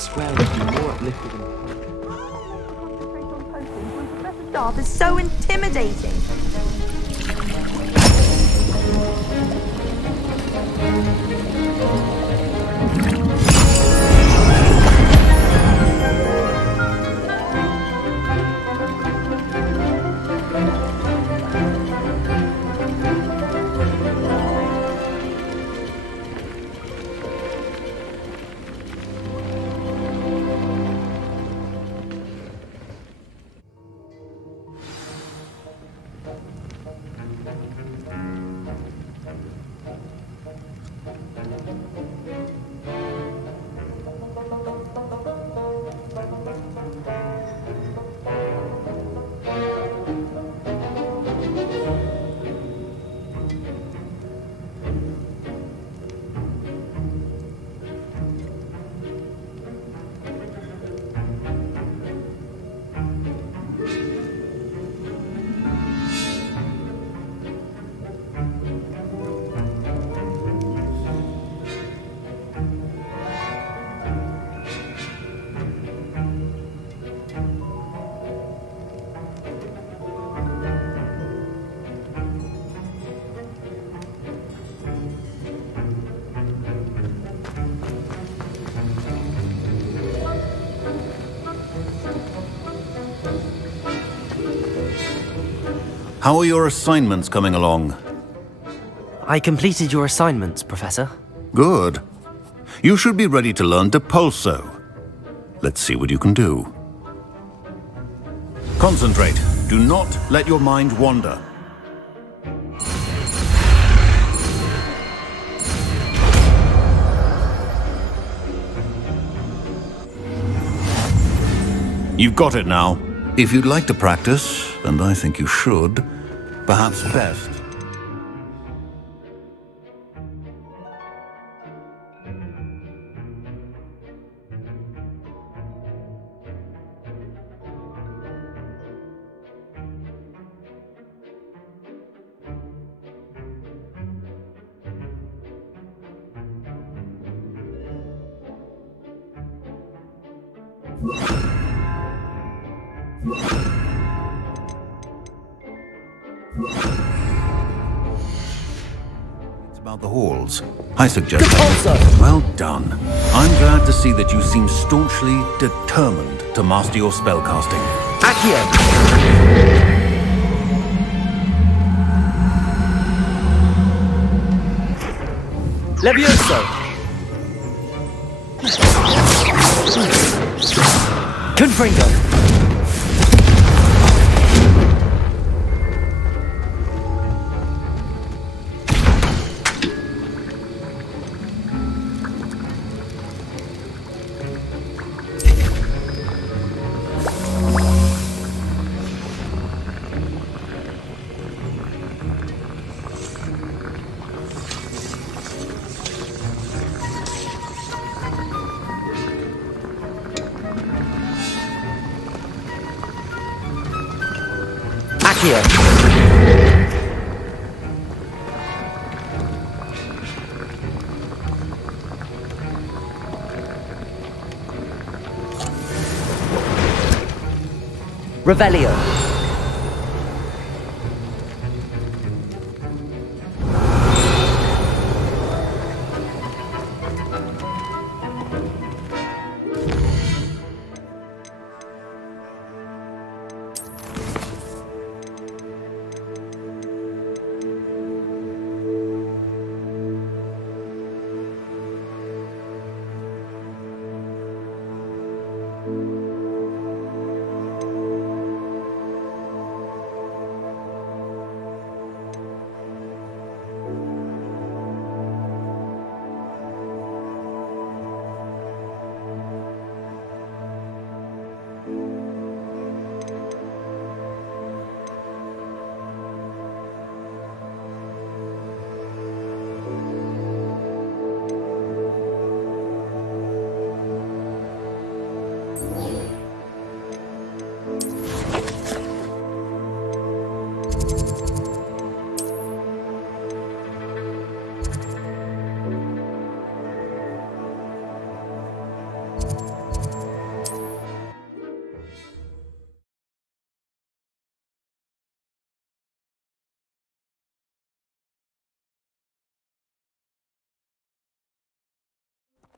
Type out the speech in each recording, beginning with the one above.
swear we'd be more uplifted than... Concentrate on postings when Professor Staff is so intimidating. How are your assignments coming along? I completed your assignments, Professor. Good. You should be ready to learn Dlss. Let's see what you can do. Concentrate. Do not let your mind wander. You've got it now. If you'd like to practice, and I think you should, perhaps best. It's about the halls. I suggest... Well done. I'm glad to see that you seem staunchly determined to master your spellcasting. Accio! Levioso! Confringo! Accio! Revelio.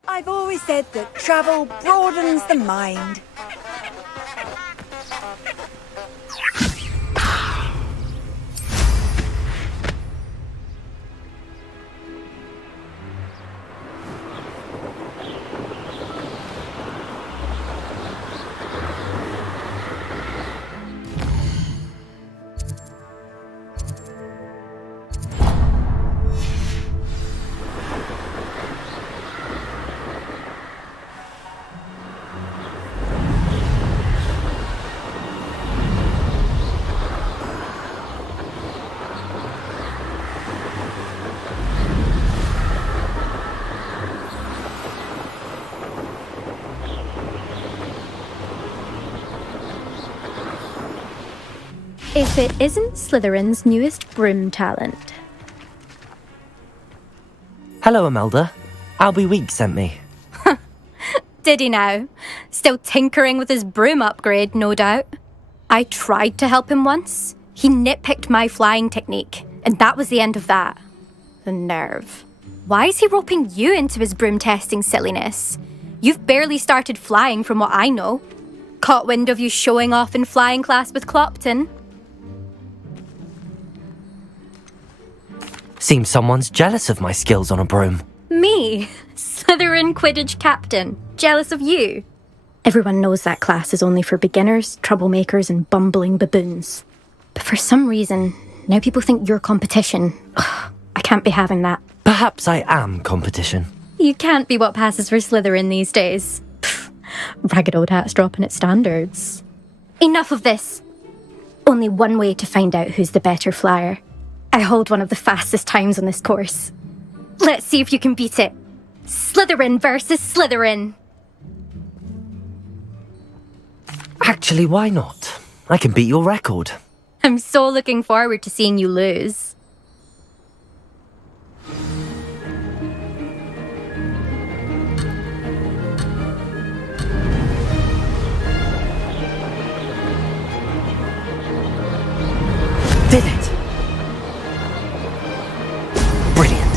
I've always said that travel broadens the mind. If it isn't Slytherin's newest broom talent. Hello, Imelda. Albie Week sent me. Did he now? Still tinkering with his broom upgrade, no doubt. I tried to help him once. He nitpicked my flying technique, and that was the end of that. The nerve. Why is he roping you into his broom testing silliness? You've barely started flying from what I know. Caught wind of you showing off in flying class with Clopton. Seems someone's jealous of my skills on a broom. Me? Slytherin Quidditch captain. Jealous of you? Everyone knows that class is only for beginners, troublemakers, and bumbling baboons. But for some reason, now people think you're competition. Ugh, I can't be having that. Perhaps I am competition. You can't be what passes for Slytherin these days. Pfft, ragged old hat's dropping its standards. Enough of this. Only one way to find out who's the better flyer. I hold one of the fastest times on this course. Let's see if you can beat it. Slytherin versus Slytherin. Actually, why not? I can beat your record. I'm so looking forward to seeing you lose. Did it! Brilliant.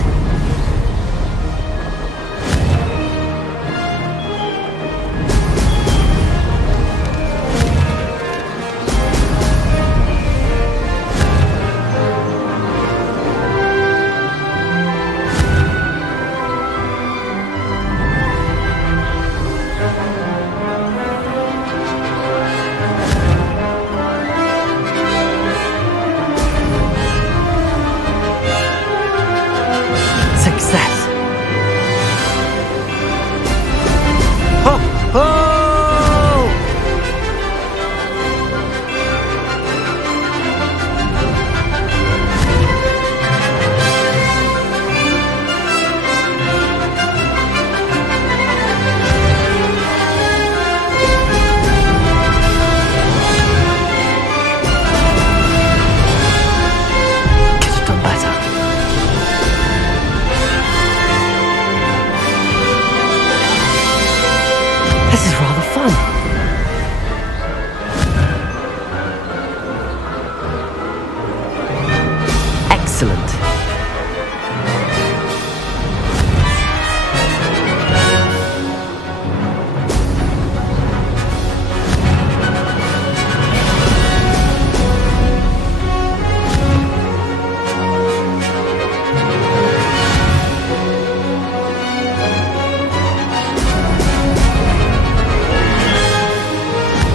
Success. Ho, ho! Could have done better. This is rather fun. Excellent.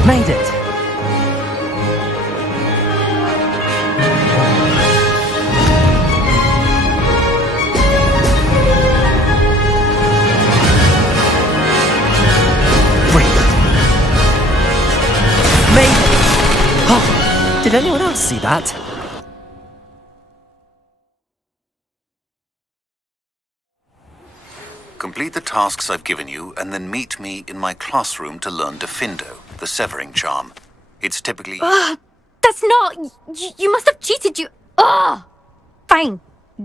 Made it. Brilliant. Made it. Oh, did anyone else see that? Complete the tasks I've given you, and then meet me in my classroom to learn Diffindo, the severing charm. It's typically... That's not... You must have cheated, you... Ugh! Fine.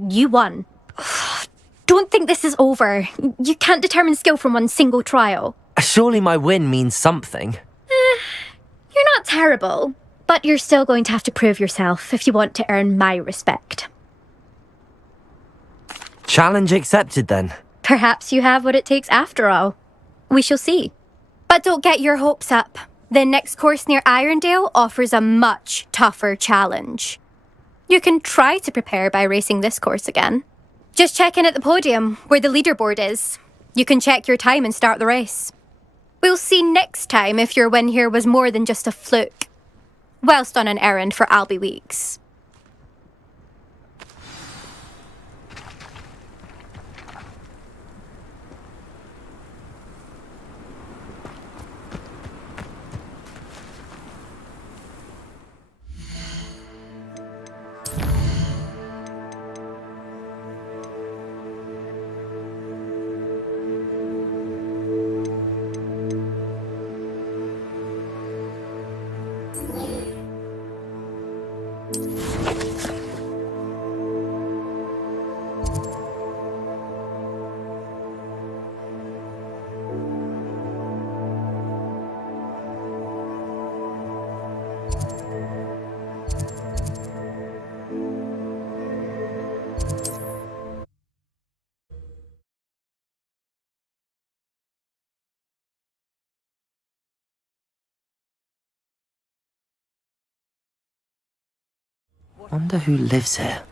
You won. Don't think this is over. You can't determine skill from one single trial. Surely my win means something. You're not terrible, but you're still going to have to prove yourself if you want to earn my respect. Challenge accepted then. Perhaps you have what it takes after all. We shall see. But don't get your hopes up. The next course near Irondale offers a much tougher challenge. You can try to prepare by racing this course again. Just check in at the podium, where the leaderboard is. You can check your time and start the race. We'll see next time if your win here was more than just a fluke. Whilst on an errand for Albie Weeks. Wonder who lives here.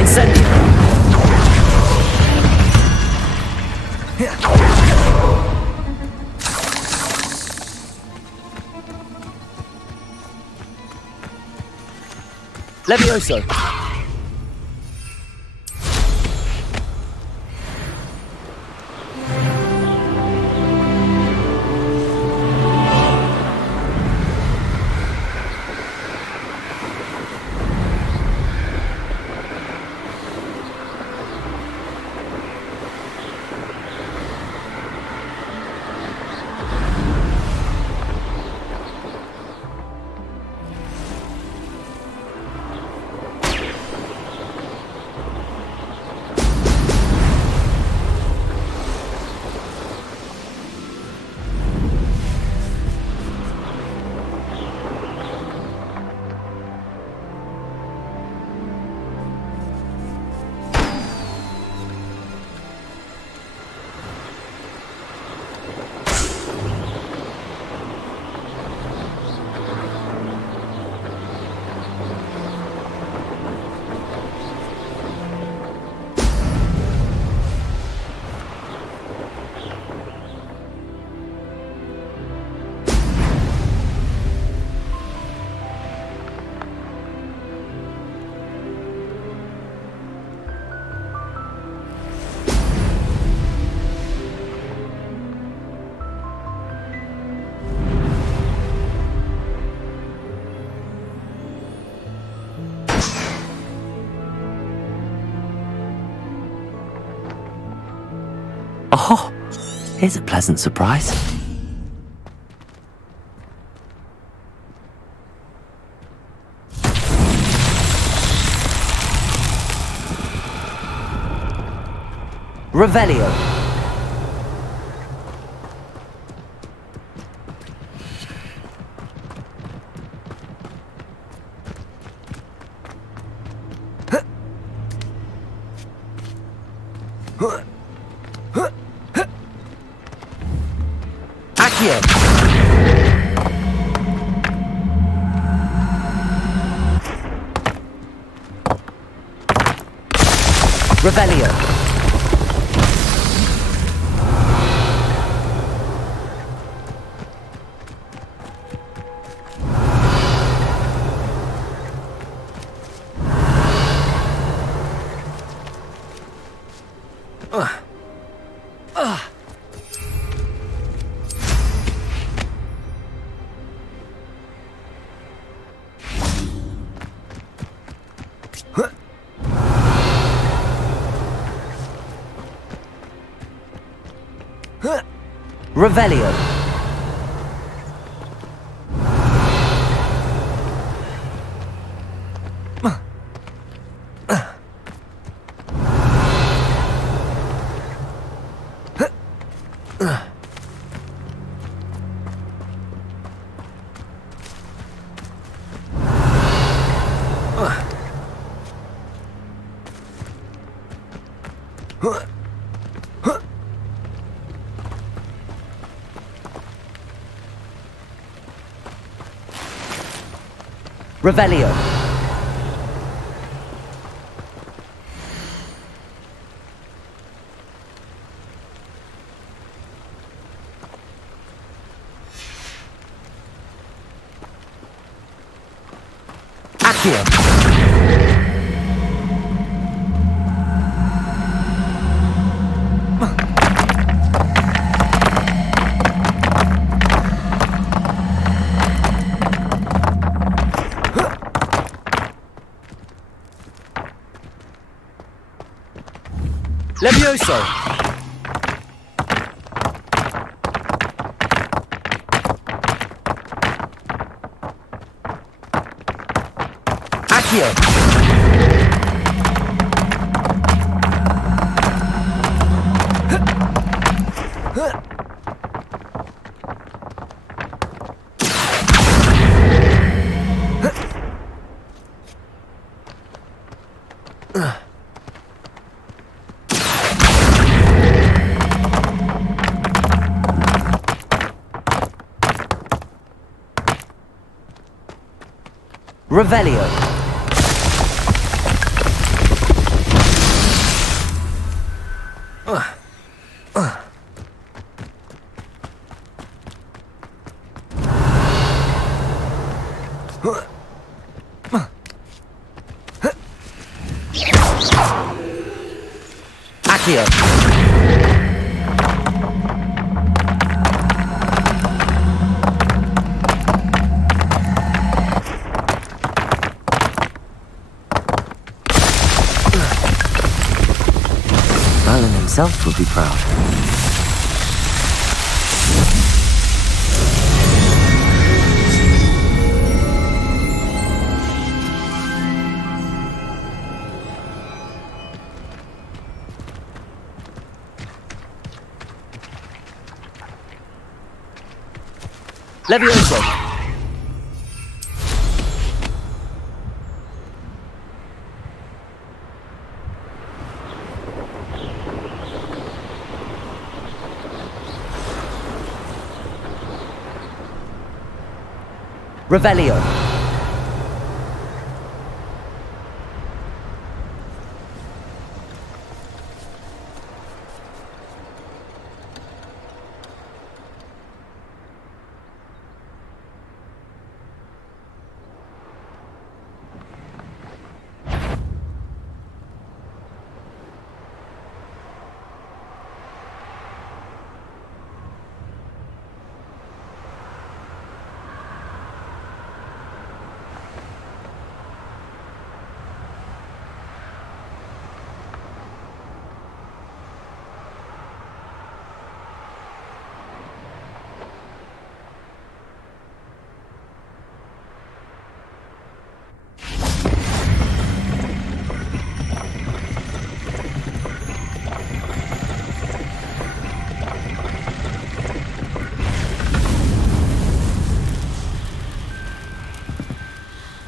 Incendio! Levioso! Oh, here's a pleasant surprise. Revelio. Accio. Revelio. Revelio. Revelio. Accio. Levioso! Accio! Revelio. Accio. Merlin himself would be proud. Levioso! Revelio.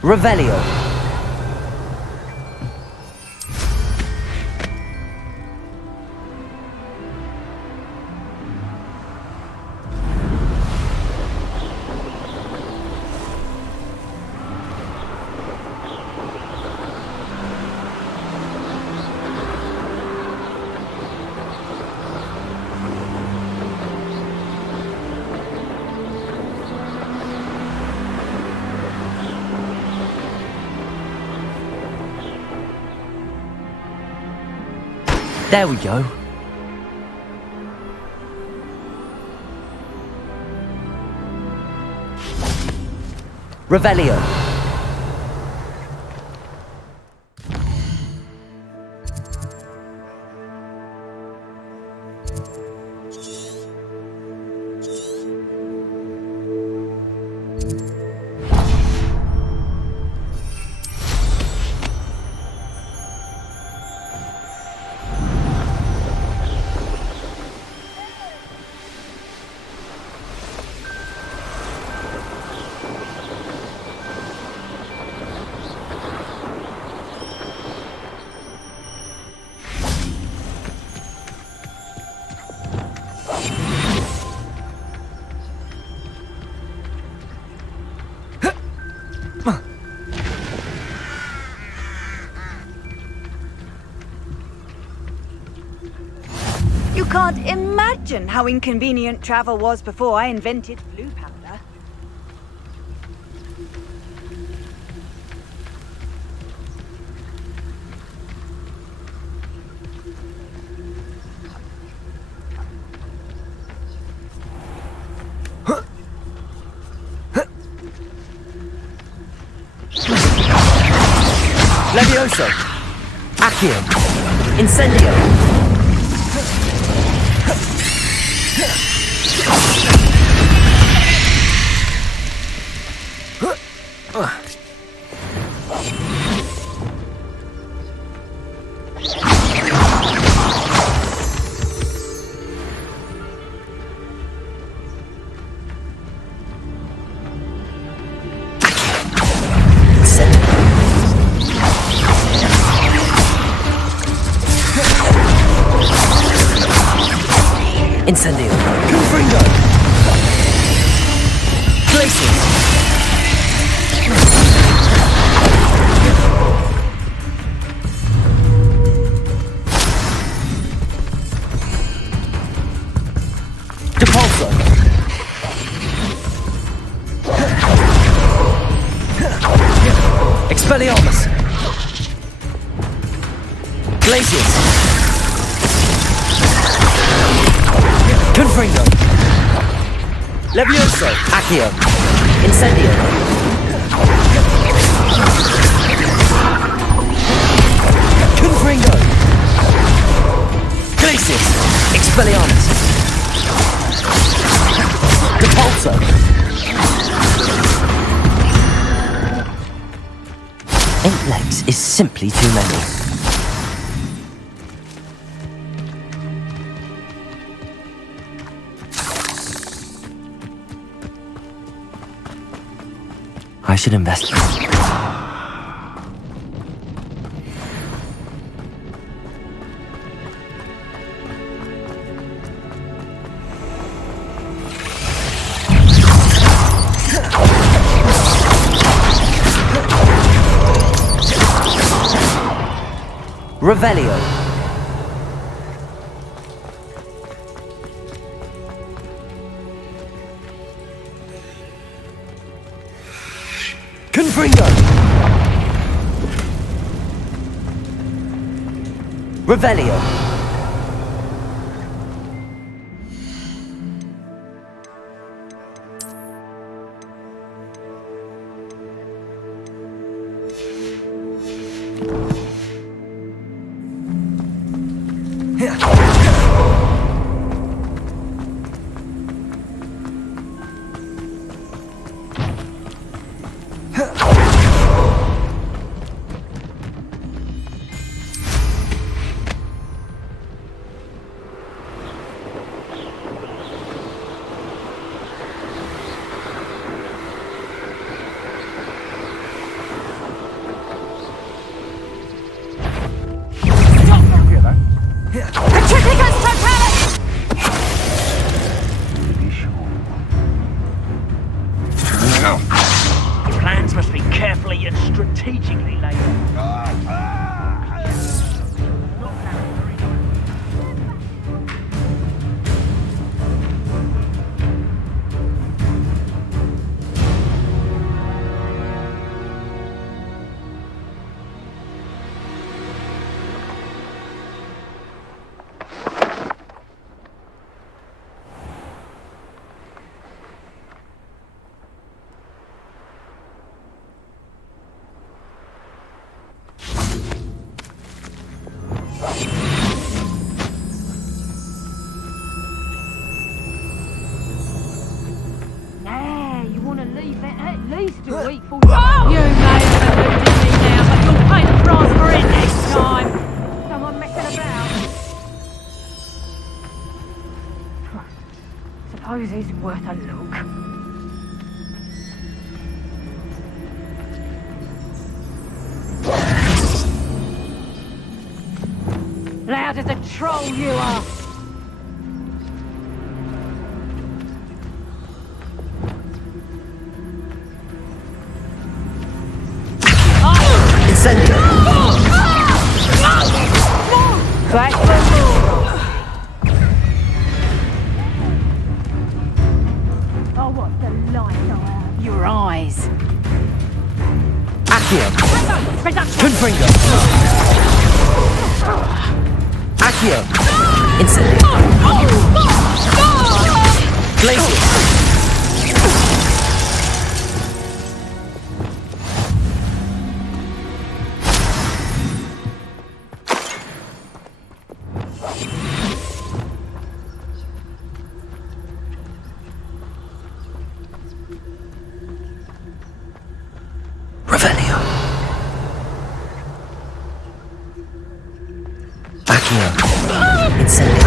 Revelio. There we go. Revelio. You can't imagine how inconvenient travel was before I invented blue powder. Levioso. Accio. Incendio. Incendio. Confringo. Glacius. Depulso. Expelliarmus. Glacius. Confringo. Levioso. Accio. Incendio. Confringo. Glacius. Expelliarmus. Depulso. Eight legs is simply too many. I should investigate. Revelio. Confringo. Revelio. be better at least a week for you. You may have eluded me now, but you'll pay the price for it next time. Someone messing about. Suppose he's worth a look. Loud as a troll you are. Incendio! Back for more. Oh, what delight I have. Your eyes. Accio! Reduction. Confringo! Accio! Incendio! Glacius! Revelio. Accio. Incendio.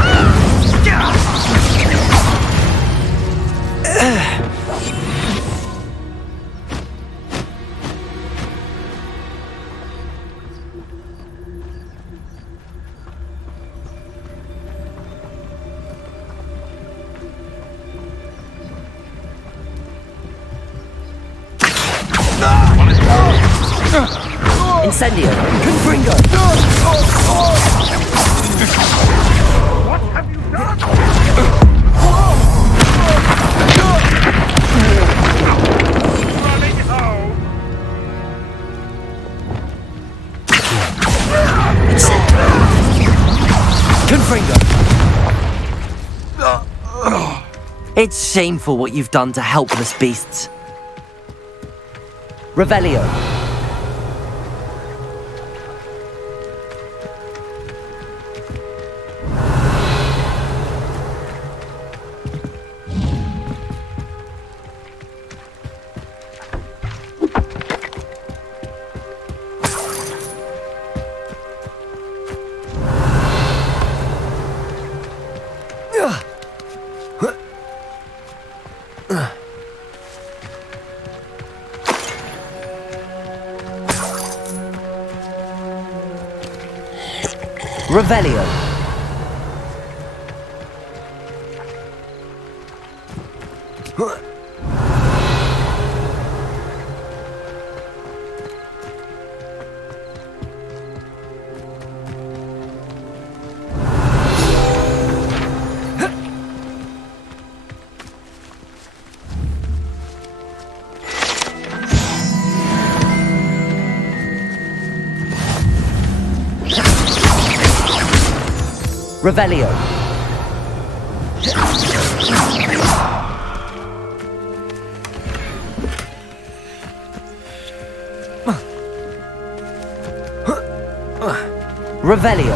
Incendio! Confringo! What have you done? Running home. Incendio! Confringo! It's shameful what you've done to helpless beasts. Revelio! Revelio. Revelio. Revelio.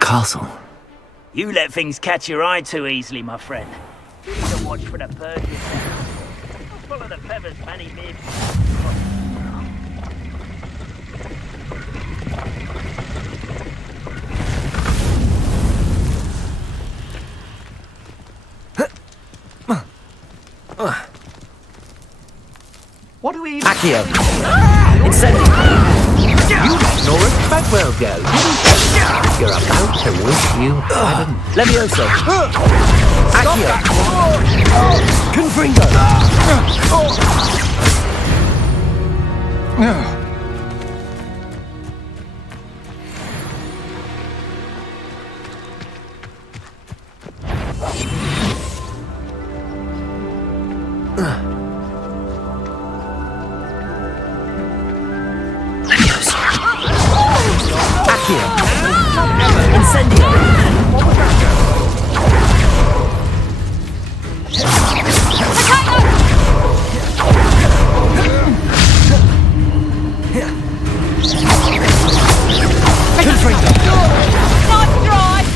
Castle. You let things catch your eye too easily, my friend. You need to watch for the birds yourself. Full of the feathers, many live. Accio! Incendio! You let Nora Bagwell go. You're about to wish you hadn't. Levioso! Accio! Confringo! Accio! Incendio! Confringo! Nice drive!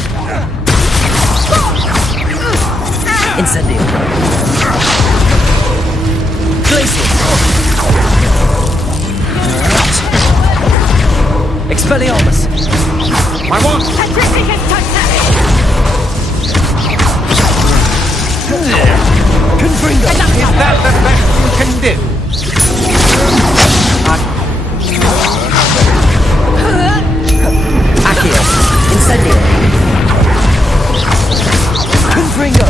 Incendio! Glacial! Expelliarmus! I want. Petrificus Totality! Confringo! Is that the best you can do? Accio! Incendio! Confringo!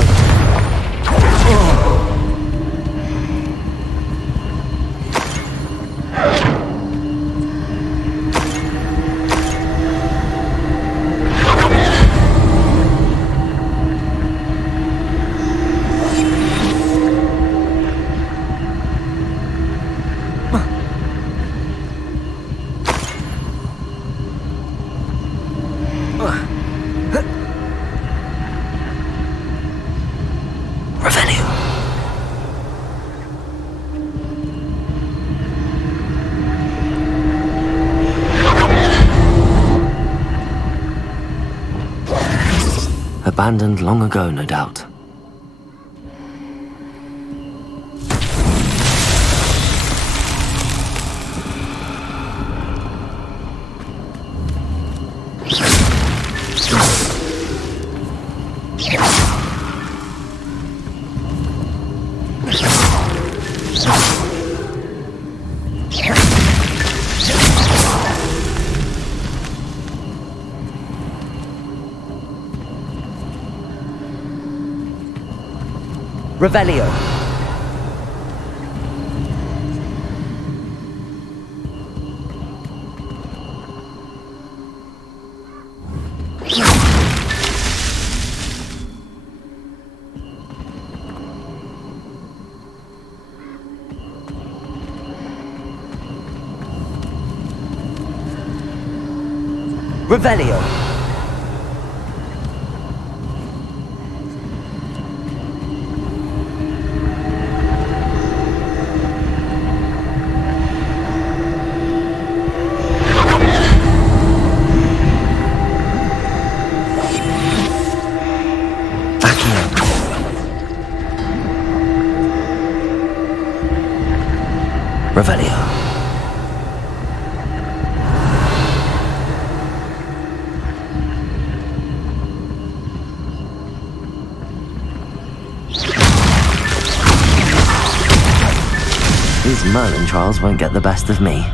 Revenue! Abandoned long ago, no doubt. Revelio. Revelio. Revelio. These Merlin trials won't get the best of me.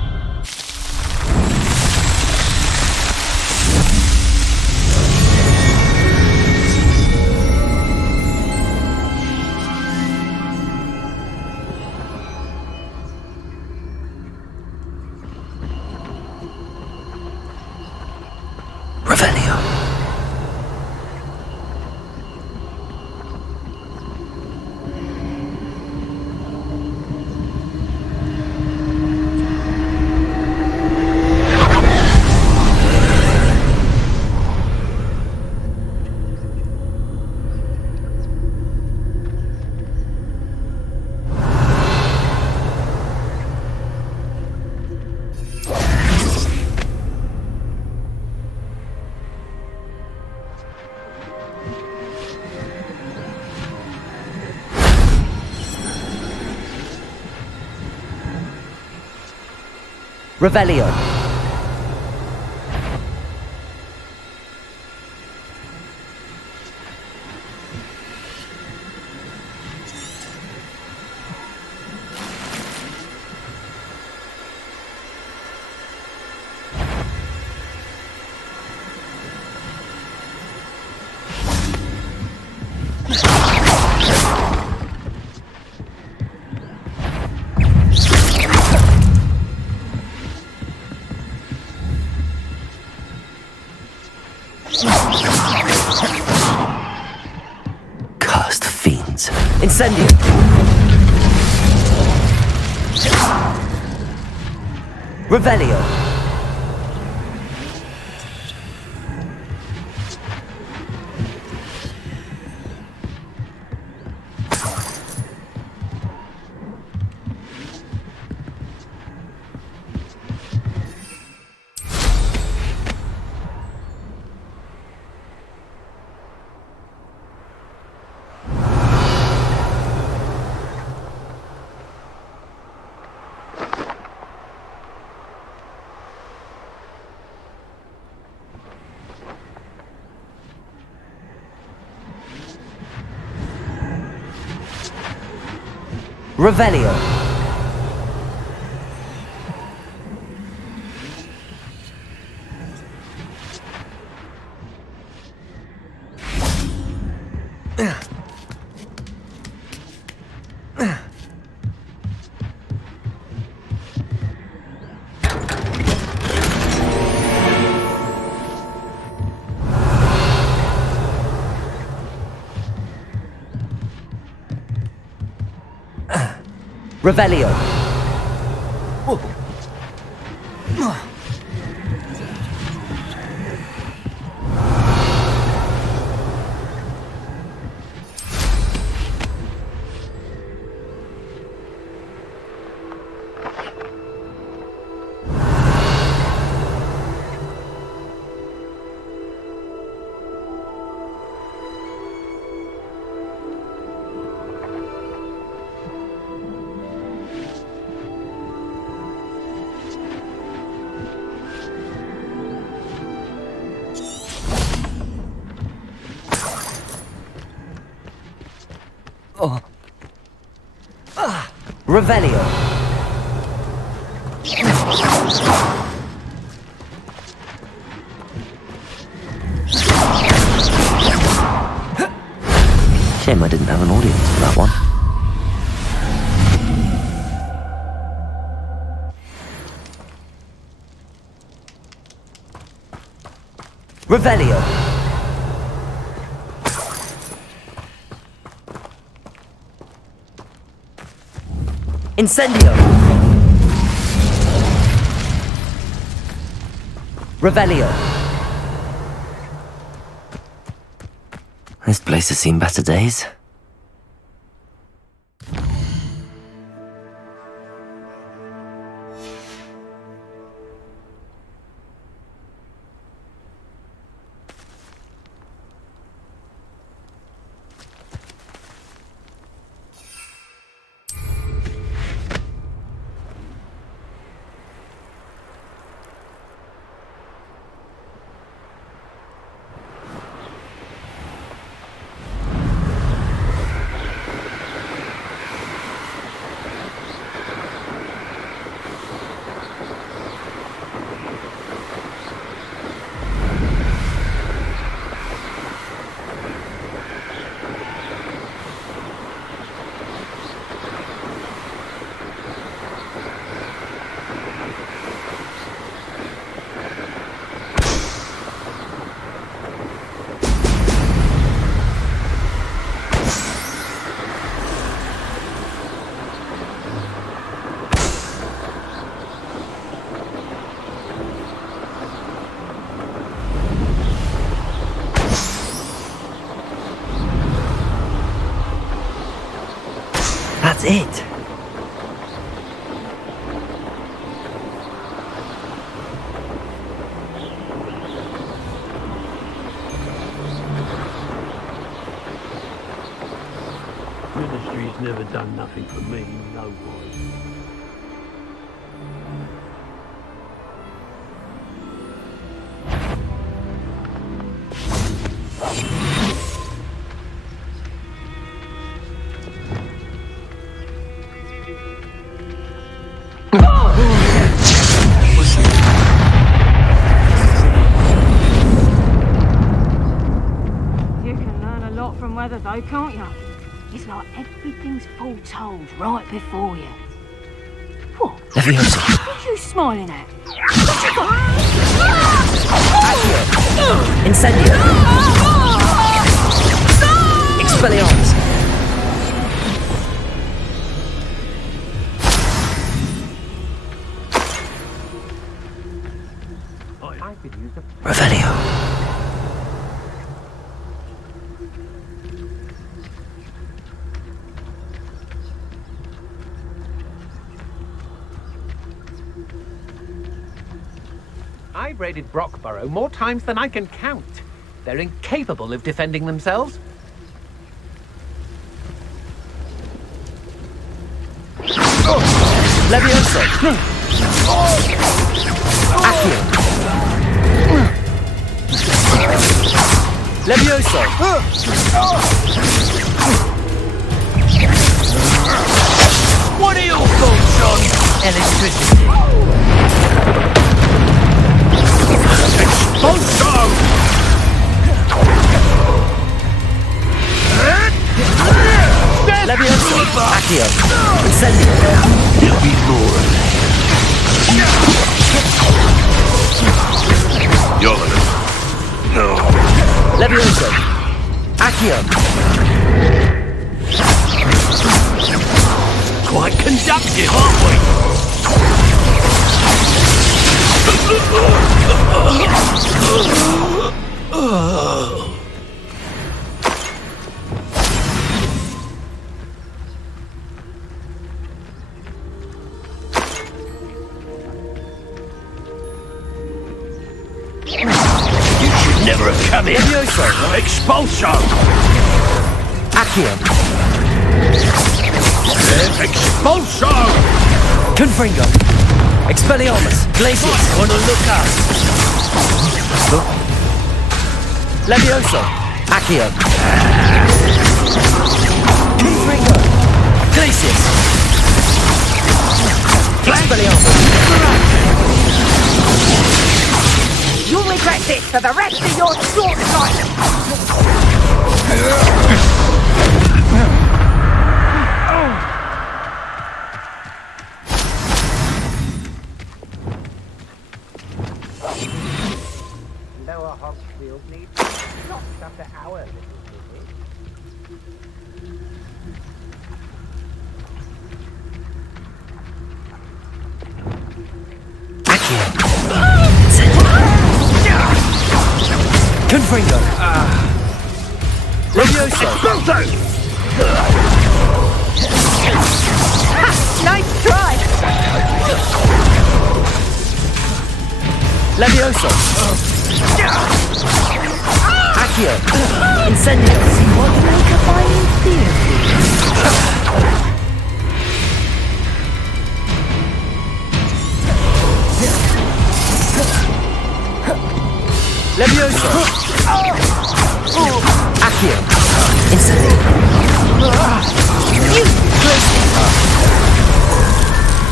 Revelio. Revelio. Cursed fiends. Incendio! Revelio! Revelio. Revelio. Revelio. Shame I didn't have an audience for that one. Revelio. Incendio! Revelio! This place has seen better days. That's it. Ministry's never done nothing for me, no one. Weather though, can't you? It's like everything's foretold right before you. What? Leviosa. What are you smiling at? What's he got? Accio. Incendio. Expelliarmus. Revelio. I've raided Brockborough more times than I can count. They're incapable of defending themselves. Levioso. Accio. Levioso. What are your thoughts on electricity? Expulso! Levioso. Accio. Incendio. There'll be more of that. You're no. Levioso. Accio. Quite conductive, aren't we? You should never have come in. Levioso. Expulso! Accio. Expulso! Confringo. Expelliarmus. Glacius. Wanna look up? Levioso. Accio. Confringo. Glacius. Expelliarmus. You'll regret this for the rest of your short life! Lower Hogsfield needs not after our little visit. Accio. Confringo. Levioso. Nice try! Levioso. Accio. Incendio. What make a fine theory? Levioso. Accio. Incendio.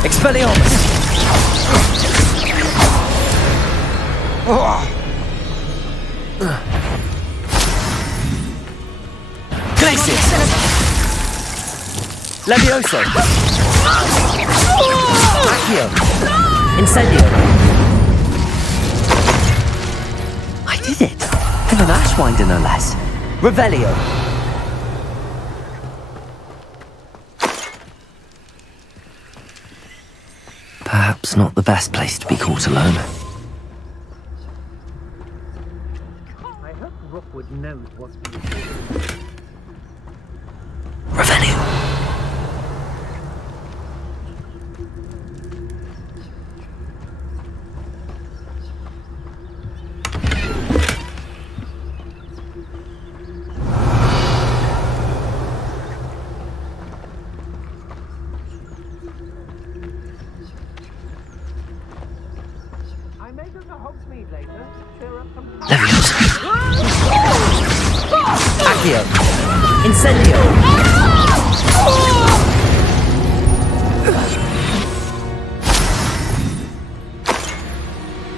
Expelliarmus. Glacius. Levioso. Accio. Incendio. I did it. And an Ashwinder no less. Revelio. Perhaps not the best place to be caught alone. I hope Rookwood knows what's being said. Revelio. I may go to Hogsmeade later. Cheer up some. Levioso. Accio. Incendio.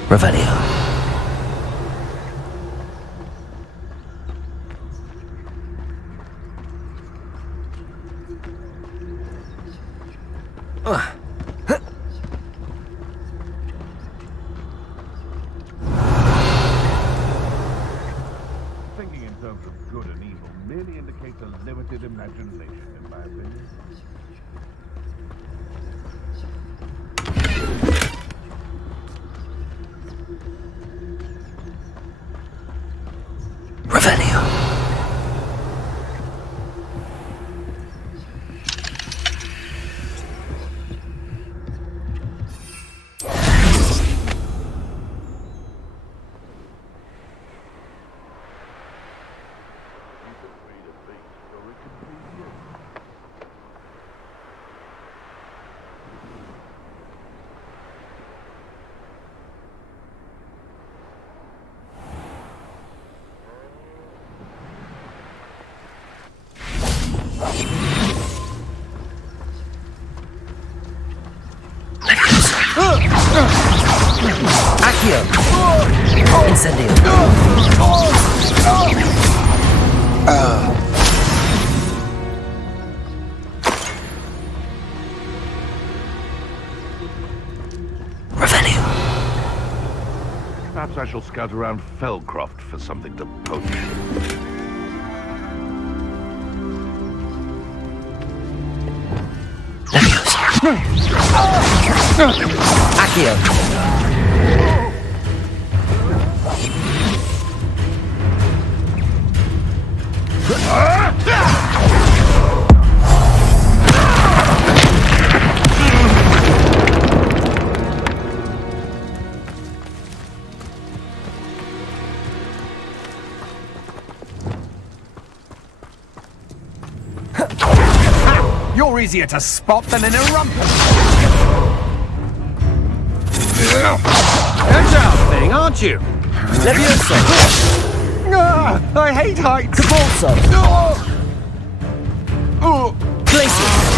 Revelio. concepts of good and evil merely indicate a limited imagination, in my opinion. Revelio. Accio. Incendio. Revelio. Perhaps I shall scout around Felcroft for something to poach. Accio. You're easier to spot than in a rumpus. Agile thing, aren't you? Levioso. I hate heights. Cabalso. Glacius.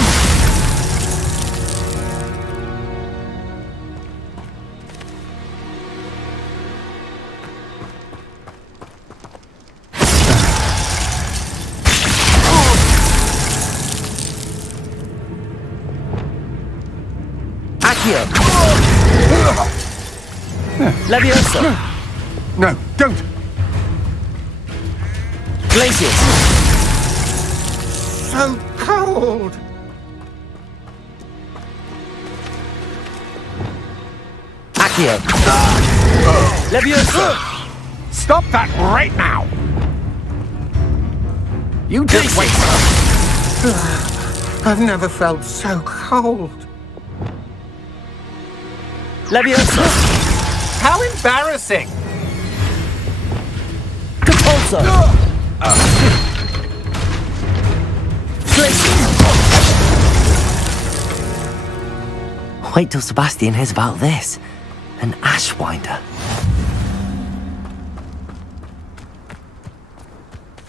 Accio. Levioso. No, don't. Glacius. So cold. Accio. Levioso. Stop that right now. You just wait. I've never felt so cold. Levioso. How embarrassing. Capulso. Glacius. Wait till Sebastian hears about this. An Ashwinder.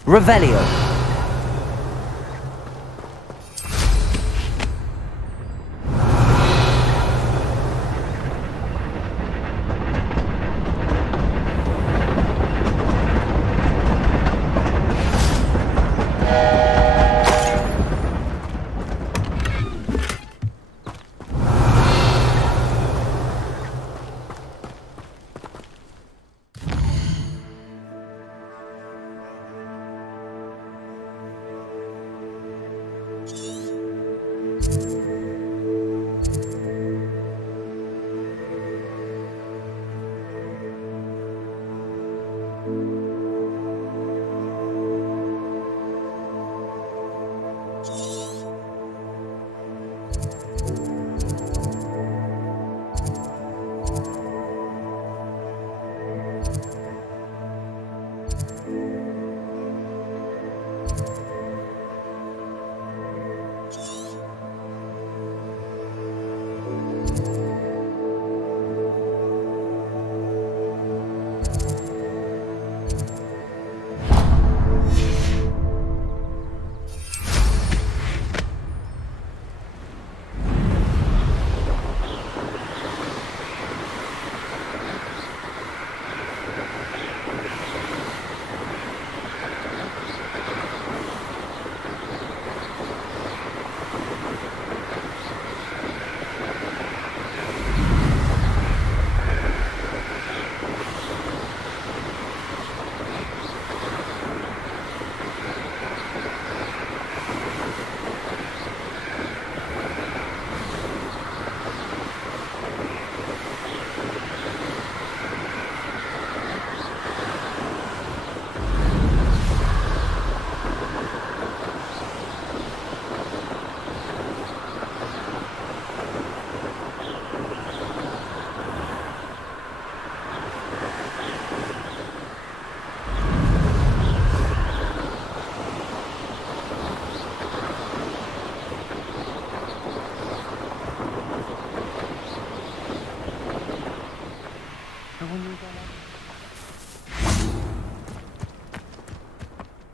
Revelio.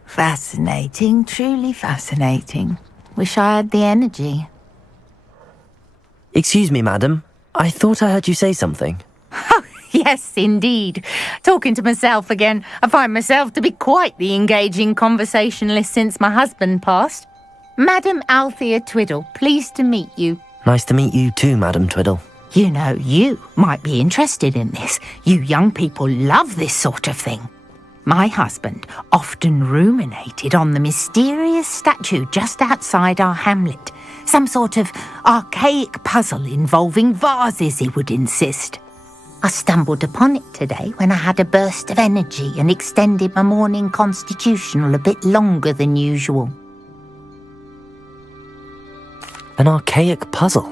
Fascinating, truly fascinating. Wish I had the energy. Excuse me, madam. I thought I heard you say something. Yes, indeed. Talking to myself again. I find myself to be quite the engaging conversationalist since my husband passed. Madam Althea Twiddle, pleased to meet you. Nice to meet you too, Madam Twiddle. You know, you might be interested in this. You young people love this sort of thing. My husband often ruminated on the mysterious statue just outside our hamlet. Some sort of archaic puzzle involving vases, he would insist. I stumbled upon it today when I had a burst of energy and extended my morning constitutional a bit longer than usual. An archaic puzzle.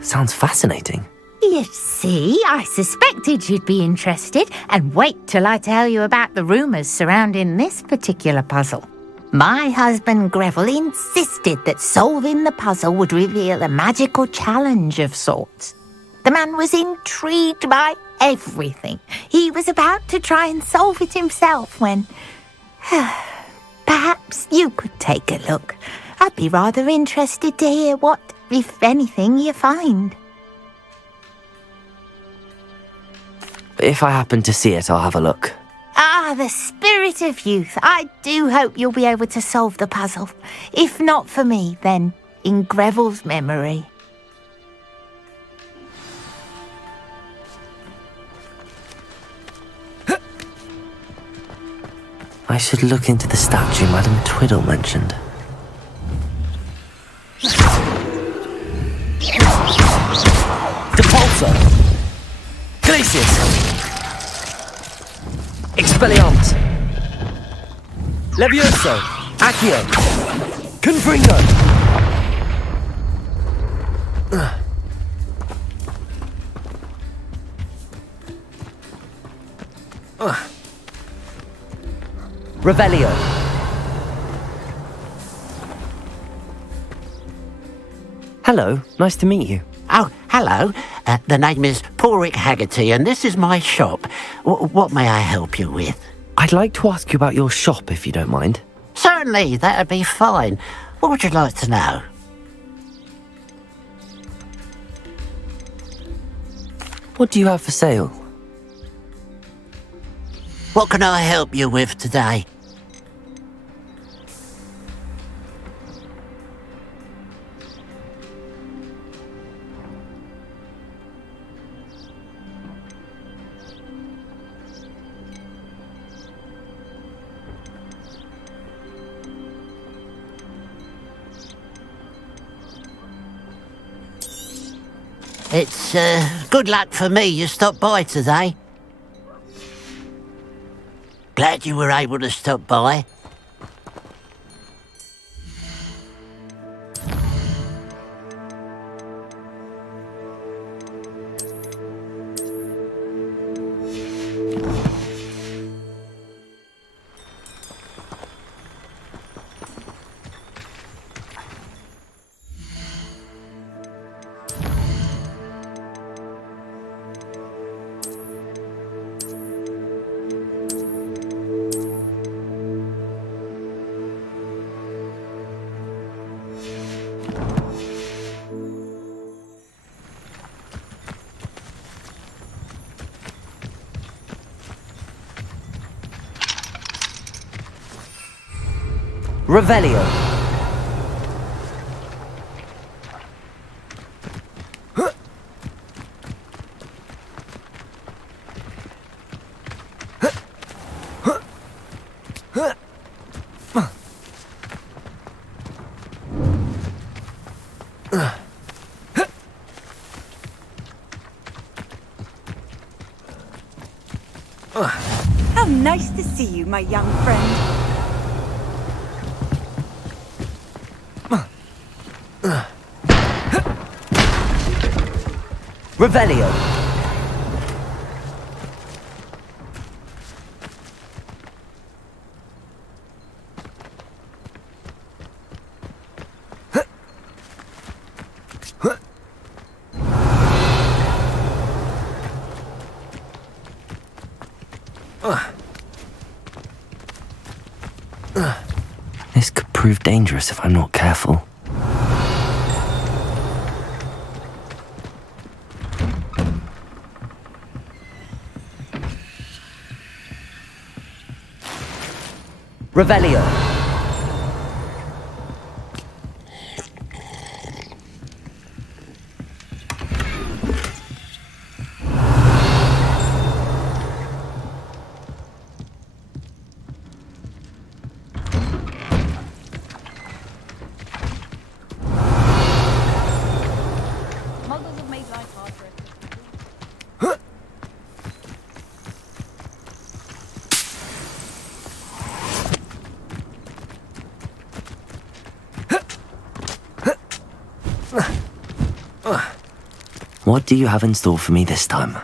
Sounds fascinating. You see, I suspected you'd be interested, and wait till I tell you about the rumours surrounding this particular puzzle. My husband Greville insisted that solving the puzzle would reveal a magical challenge of sorts. The man was intrigued by everything. He was about to try and solve it himself when... Perhaps you could take a look. I'd be rather interested to hear what, if anything, you find. If I happen to see it, I'll have a look. Ah, the spirit of youth. I do hope you'll be able to solve the puzzle. If not for me, then in Greville's memory. I should look into the statue Madam Twiddle mentioned. Depulso! Glacius! Expelliarmus! Levioso! Accio! Confringo! Revelio! Hello, nice to meet you. Oh, hello. The name is Porrick Haggerty, and this is my shop. What may I help you with? I'd like to ask you about your shop, if you don't mind. Certainly, that'd be fine. What would you like to know? What do you have for sale? What can I help you with today? It's good luck for me you stopped by today. Glad you were able to stop by. Revelio. How nice to see you, my young friend. Revelio. This could prove dangerous if I'm not careful. Revelio. Muggles have made life hard for us. What do you have in store for me this time?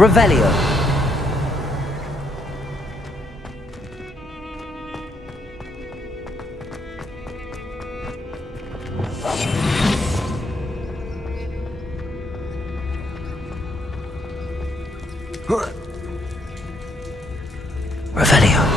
Revelio. Revelio.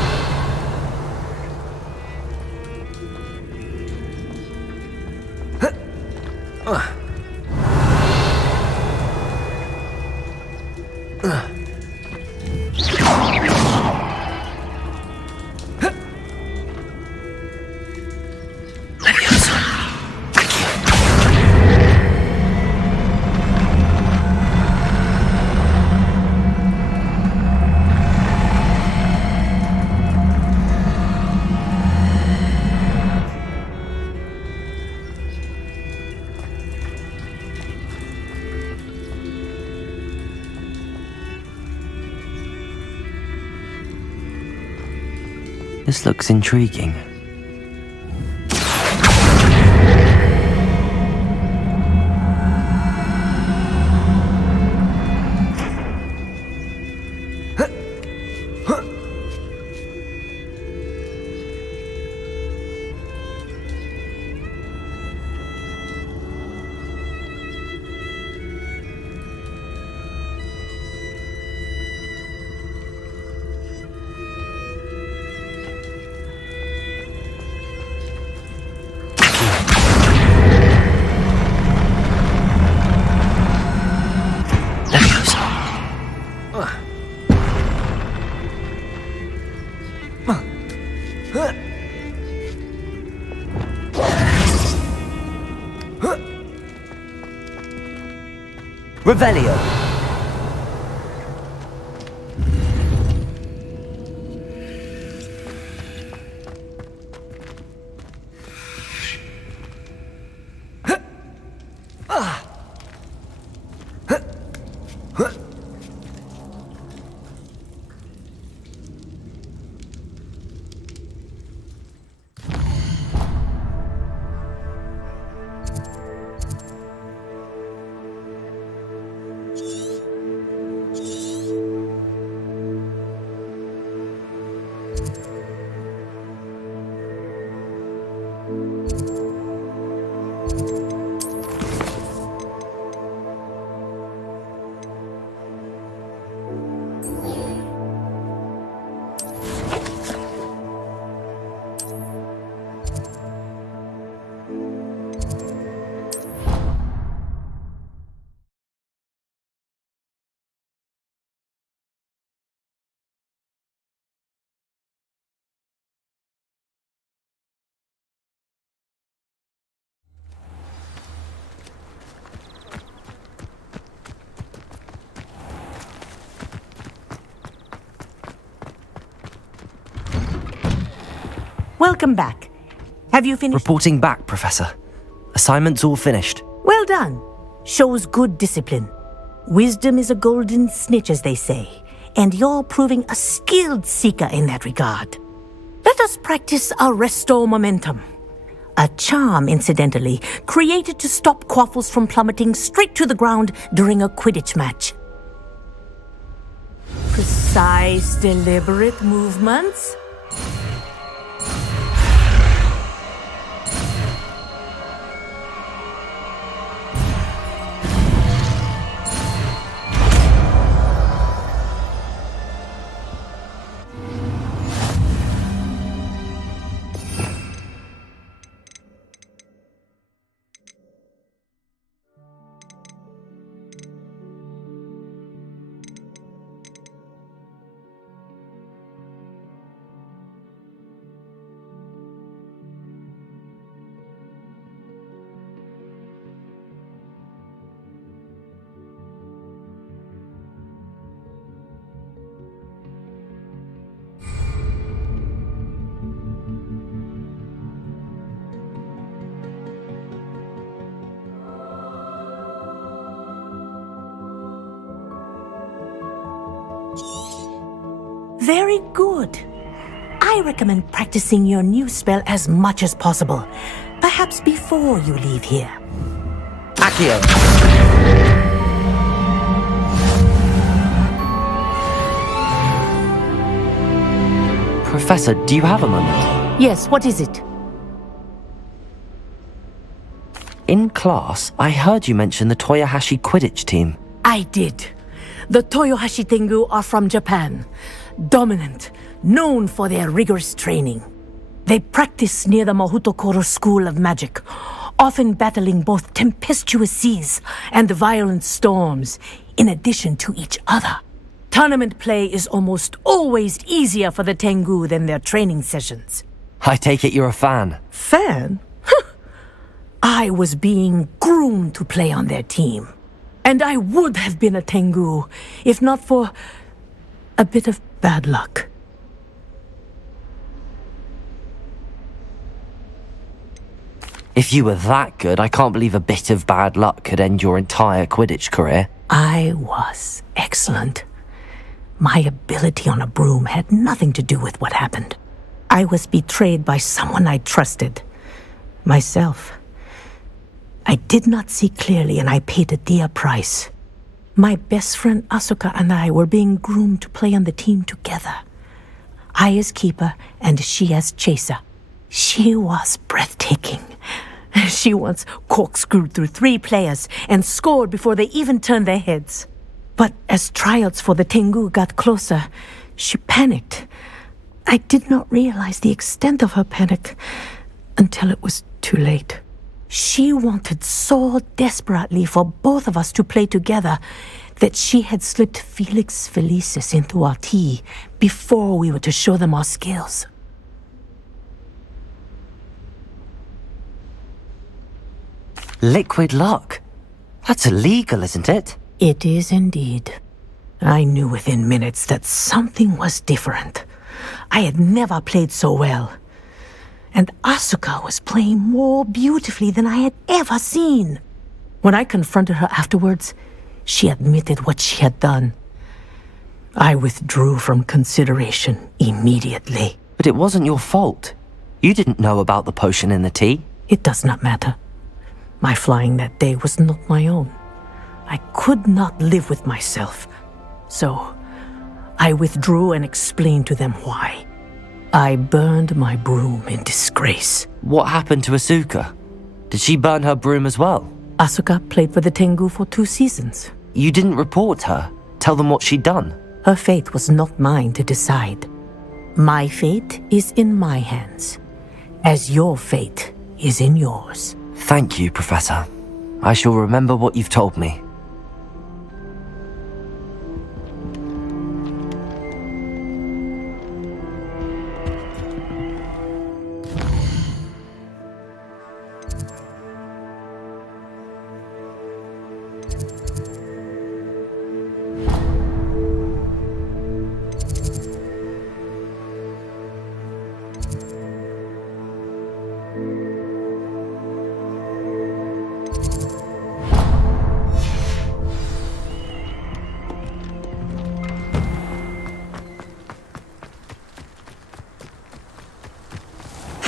This looks intriguing. Revelio. welcome back. Have you finished? Reporting back, Professor. Assignment's all finished. Well done. Shows good discipline. Wisdom is a golden snitch, as they say, and you're proving a skilled seeker in that regard. Let us practice our restore momentum. A charm, incidentally, created to stop quaffles from plummeting straight to the ground during a Quidditch match. Precise, deliberate movements. Very good. I recommend practicing your new spell as much as possible, perhaps before you leave here. Accio! Professor, do you have a moment? Yes, what is it? In class, I heard you mention the Toyohashi Quidditch team. I did. The Toyohashi Tengu are from Japan. Dominant, known for their rigorous training. They practice near the Mahutokoro School of Magic, often battling both tempestuous seas and violent storms, in addition to each other. Tournament play is almost always easier for the Tengu than their training sessions. I take it you're a fan. Fan? I was being groomed to play on their team. And I would have been a Tengu, if not for a bit of bad luck. If you were that good, I can't believe a bit of bad luck could end your entire Quidditch career. I was excellent. My ability on a broom had nothing to do with what happened. I was betrayed by someone I trusted. Myself. I did not see clearly, and I paid a dear price. My best friend Asuka and I were being groomed to play on the team together. I as keeper and she as chaser. She was breathtaking. She once corkscrewed through 3 players and scored before they even turned their heads. But as tryouts for the Tengu got closer, she panicked. I did not realize the extent of her panic until it was too late. She wanted so desperately for both of us to play together that she had slipped Felix Felicis into our tea before we were to show them our skills. Liquid luck? That's illegal, isn't it? It is indeed. I knew within minutes that something was different. I had never played so well. And Asuka was playing more beautifully than I had ever seen. When I confronted her afterwards, she admitted what she had done. I withdrew from consideration immediately. But it wasn't your fault. You didn't know about the potion in the tea. It does not matter. My flying that day was not my own. I could not live with myself. So, I withdrew and explained to them why. I burned my broom in disgrace. What happened to Asuka? Did she burn her broom as well? Asuka played for the Tengu for 2 seasons. You didn't report her? Tell them what she'd done? Her fate was not mine to decide. My fate is in my hands, as your fate is in yours. Thank you, Professor. I shall remember what you've told me.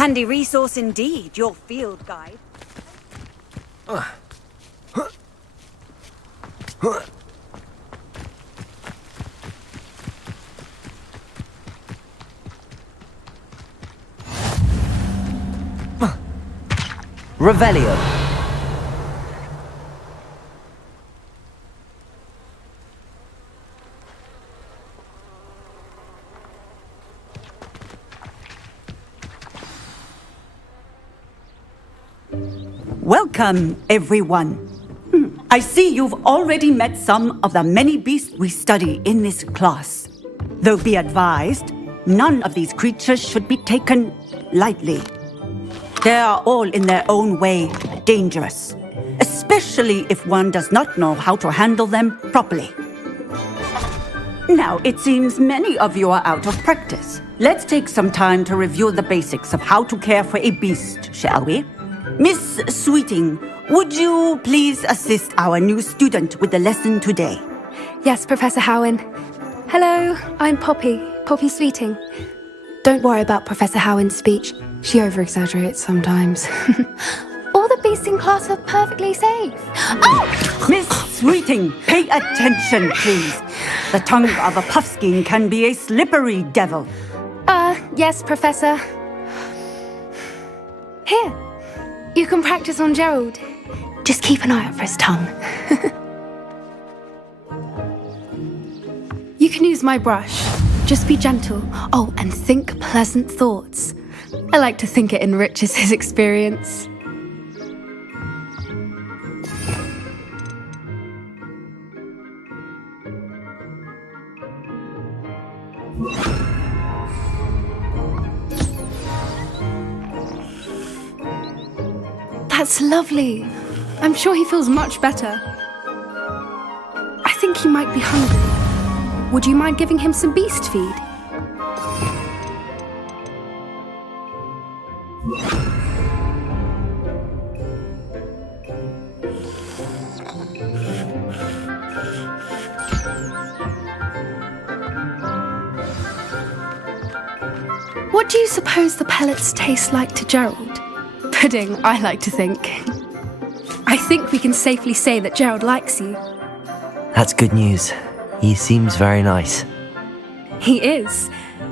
Handy resource indeed, your field guide. Revelio. Welcome, everyone. I see you've already met some of the many beasts we study in this class. Though be advised, none of these creatures should be taken lightly. They are all in their own way dangerous, especially if one does not know how to handle them properly. Now, it seems many of you are out of practice. Let's take some time to review the basics of how to care for a beast, shall we? Miss Sweeting, would you please assist our new student with the lesson today? Yes, Professor Howen. Hello, I'm Poppy Sweeting. Don't worry about Professor Howen's speech. She over-exaggerates sometimes. All the beasts in class are perfectly safe. Oh! Miss Sweeting, pay attention, please. The tongue of a puffskein can be a slippery devil. Yes, Professor. Here, you can practice on Gerald. Just keep an eye out for his tongue. You can use my brush. Just be gentle. Oh, and think pleasant thoughts. I like to think it enriches his experience. That's lovely. I'm sure he feels much better. I think he might be hungry. Would you mind giving him some beast feed? What do you suppose the pellets taste like to Gerald? Pudding, I like to think. I think we can safely say that Gerald likes you. That's good news. He seems very nice. He is.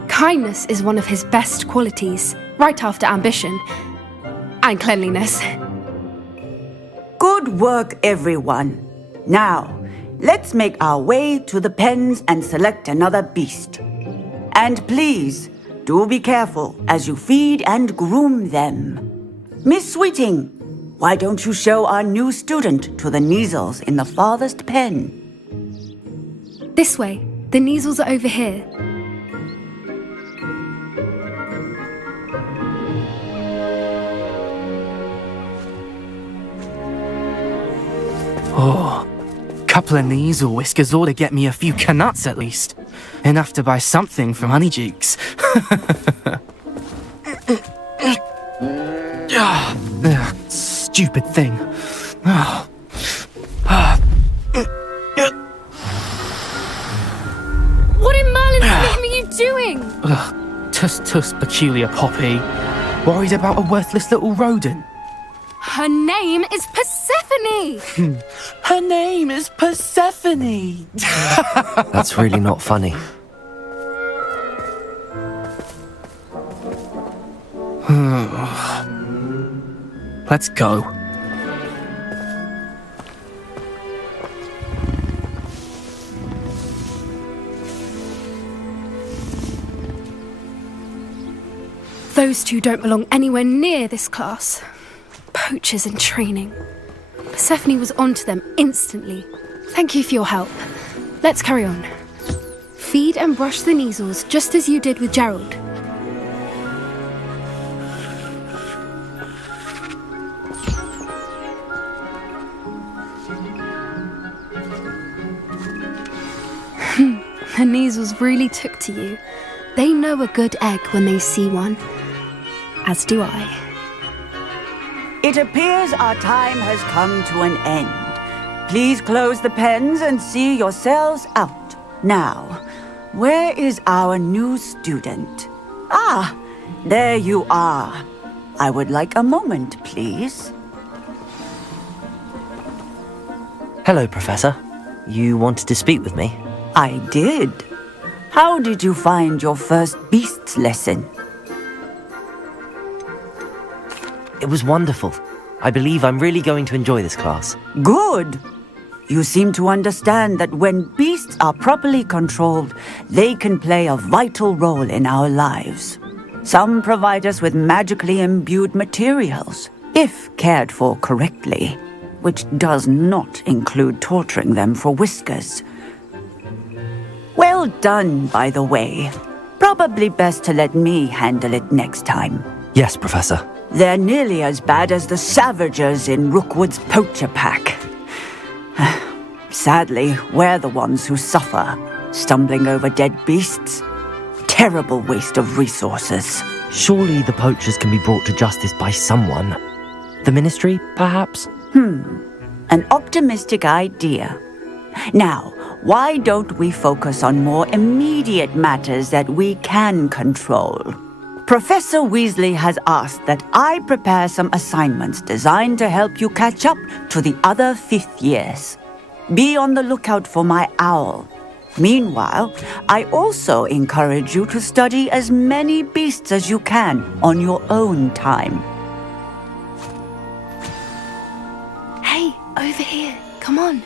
Kindness is one of his best qualities, right after ambition. And cleanliness. Good work, everyone. Now, let's make our way to the pens and select another beast. And please, do be careful as you feed and groom them. Miss Sweeting, why don't you show our new student to the Kneazles in the farthest pen? This way. The Kneazles are over here. Oh, couple of Kneazle whiskers ought to get me a few canuts at least. Enough to buy something from Honeydukes. Stupid thing. What in Merlin's name are you doing? Tuss, peculiar Poppy. Worried about a worthless little rodent. Her name is Persephone! Her name is Persephone! That's really not funny. Let's go. Those two don't belong anywhere near this class. Poachers in training. Persephone was onto them instantly. Thank you for your help. Let's carry on. Feed and brush the Kneazles just as you did with Gerald. The Kneazles really took to you. They know a good egg when they see one. As do I. It appears our time has come to an end. Please close the pens and see yourselves out. Now, where is our new student? Ah, there you are. I would like a moment, please. Hello, Professor. You wanted to speak with me? I did. How did you find your first beasts lesson? It was wonderful. I believe I'm really going to enjoy this class. Good. You seem to understand that when beasts are properly controlled, they can play a vital role in our lives. Some provide us with magically imbued materials, if cared for correctly, which does not include torturing them for whiskers. Well done, by the way. Probably best to let me handle it next time. Yes, Professor. They're nearly as bad as the Savagers in Rookwood's poacher pack. Sadly, we're the ones who suffer, stumbling over dead beasts. Terrible waste of resources. Surely the poachers can be brought to justice by someone. The Ministry, perhaps? An optimistic idea. Now, why don't we focus on more immediate matters that we can control? Professor Weasley has asked that I prepare some assignments designed to help you catch up to the other 5th years. Be on the lookout for my owl. Meanwhile, I also encourage you to study as many beasts as you can on your own time. Hey, over here. Come on.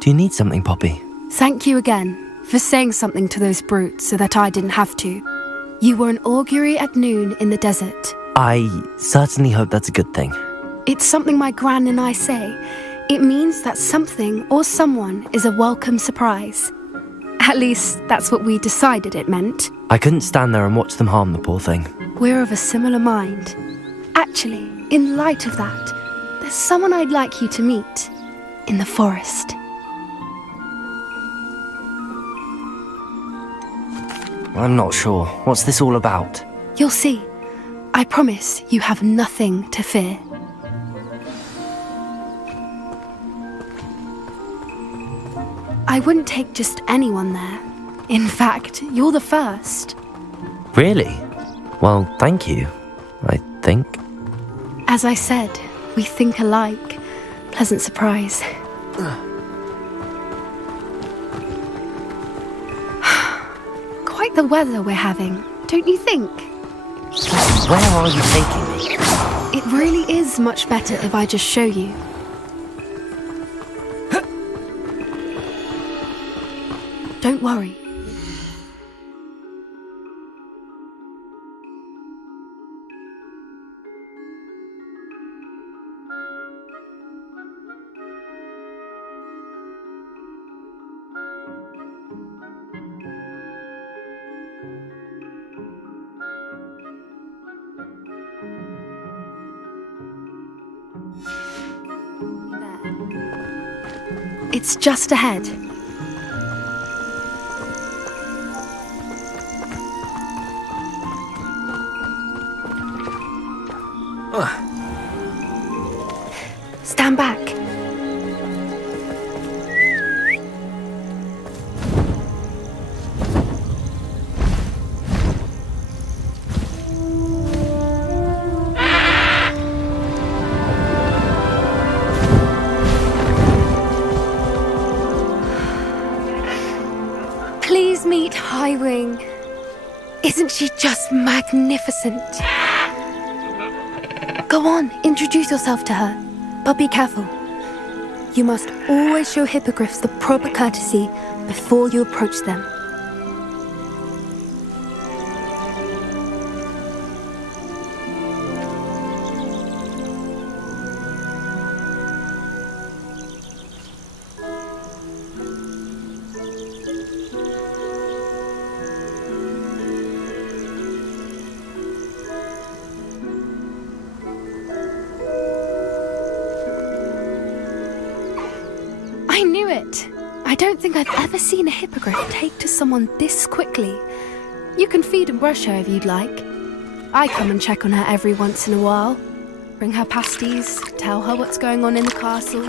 Do you need something, Poppy? Thank you again for saying something to those brutes so that I didn't have to. You were an augury at noon in the desert. I certainly hope that's a good thing. It's something my gran and I say. It means that something or someone is a welcome surprise. At least, that's what we decided it meant. I couldn't stand there and watch them harm the poor thing. We're of a similar mind. Actually, in light of that, there's someone I'd like you to meet in the forest. I'm not sure. What's this all about? You'll see. I promise you have nothing to fear. I wouldn't take just anyone there. In fact, you're the first. Really? Well, thank you, I think. As I said, we think alike. Pleasant surprise. Quite the weather we're having, don't you think? Where are you taking me? It really is much better if I just show you. Don't worry. It's just ahead. Stand back. Please meet Highwing. Isn't she just magnificent? Go on, introduce yourself to her. But be careful. You must always show hippogriffs the proper courtesy before you approach them. I knew it! I don't think I've ever seen a hippogriff take to someone this quickly. You can feed and brush her if you'd like. I come and check on her every once in a while. Bring her pasties, tell her what's going on in the castle.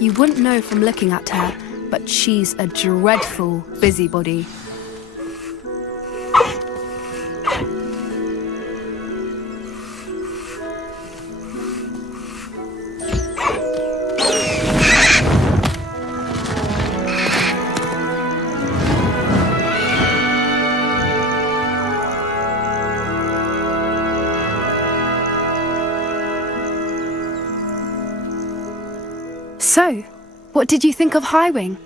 You wouldn't know from looking at her, but she's a dreadful busybody. So, what did you think of Highwing?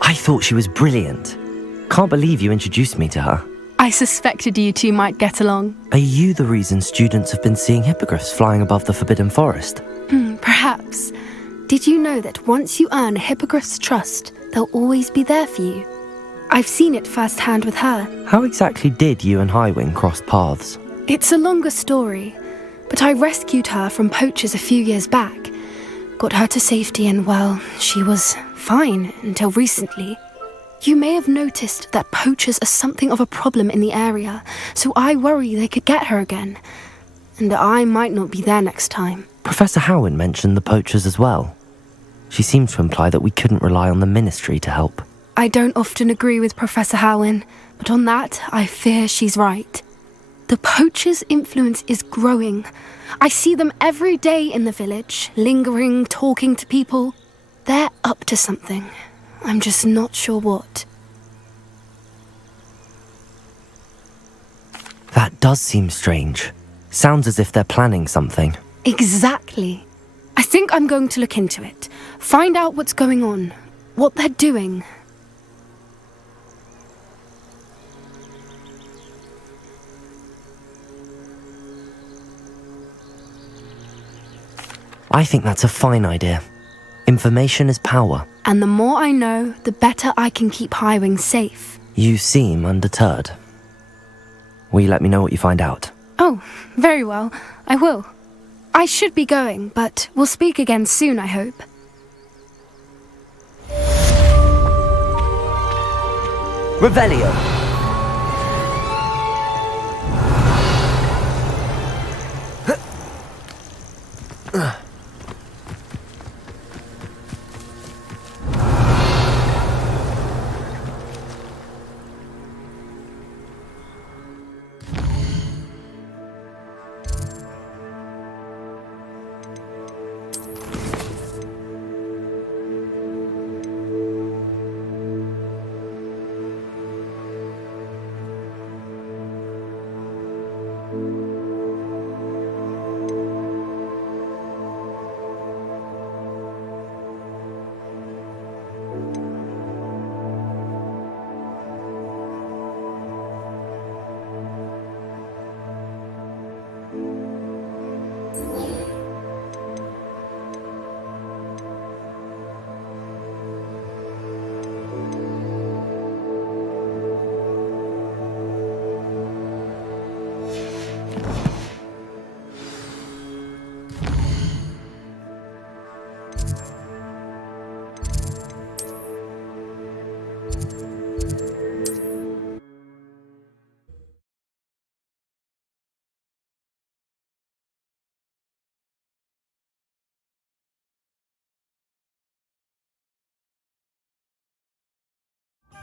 I thought she was brilliant. Can't believe you introduced me to her. I suspected you two might get along. Are you the reason students have been seeing hippogriffs flying above the Forbidden Forest? Perhaps. Did you know that once you earn a hippogriff's trust, they'll always be there for you? I've seen it firsthand with her. How exactly did you and Highwing cross paths? It's a longer story, but I rescued her from poachers a few years back. Got her to safety and, well, she was fine until recently. You may have noticed that poachers are something of a problem in the area, so I worry they could get her again. And I might not be there next time. Professor Howin mentioned the poachers as well. She seemed to imply that we couldn't rely on the ministry to help. I don't often agree with Professor Howin, but on that, I fear she's right. The poachers' influence is growing. I see them every day in the village, lingering, talking to people. They're up to something. I'm just not sure what. That does seem strange. Sounds as if they're planning something. Exactly. I think I'm going to look into it. Find out what's going on, what they're doing. I think that's a fine idea. Information is power. And the more I know, the better I can keep Highwing safe. You seem undeterred. Will you let me know what you find out? Oh, very well. I will. I should be going, but we'll speak again soon, I hope. Revelio.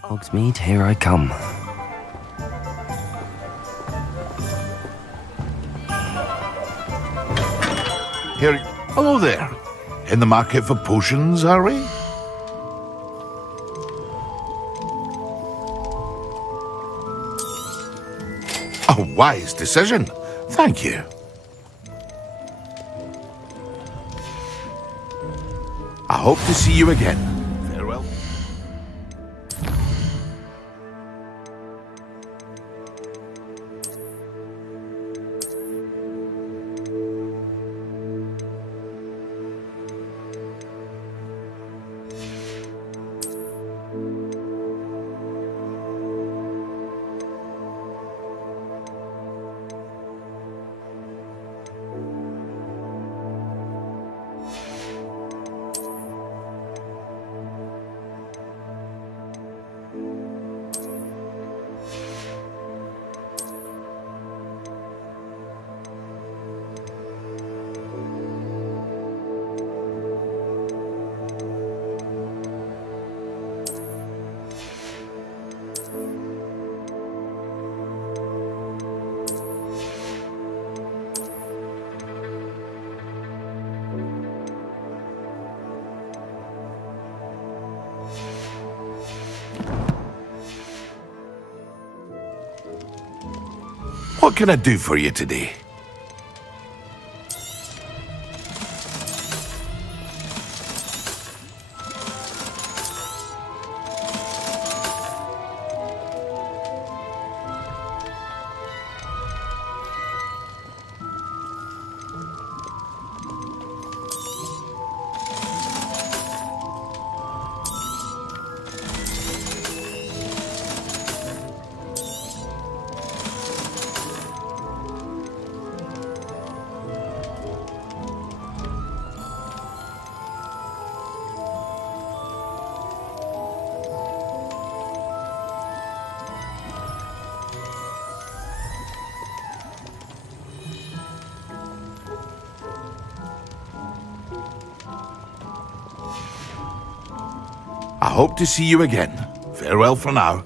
Hogsmeade, here I come. Here. Hello there. In the market for potions, are we? A wise decision. Thank you. I hope to see you again. Farewell. What can I do for you today? hope to see you again. Farewell for now.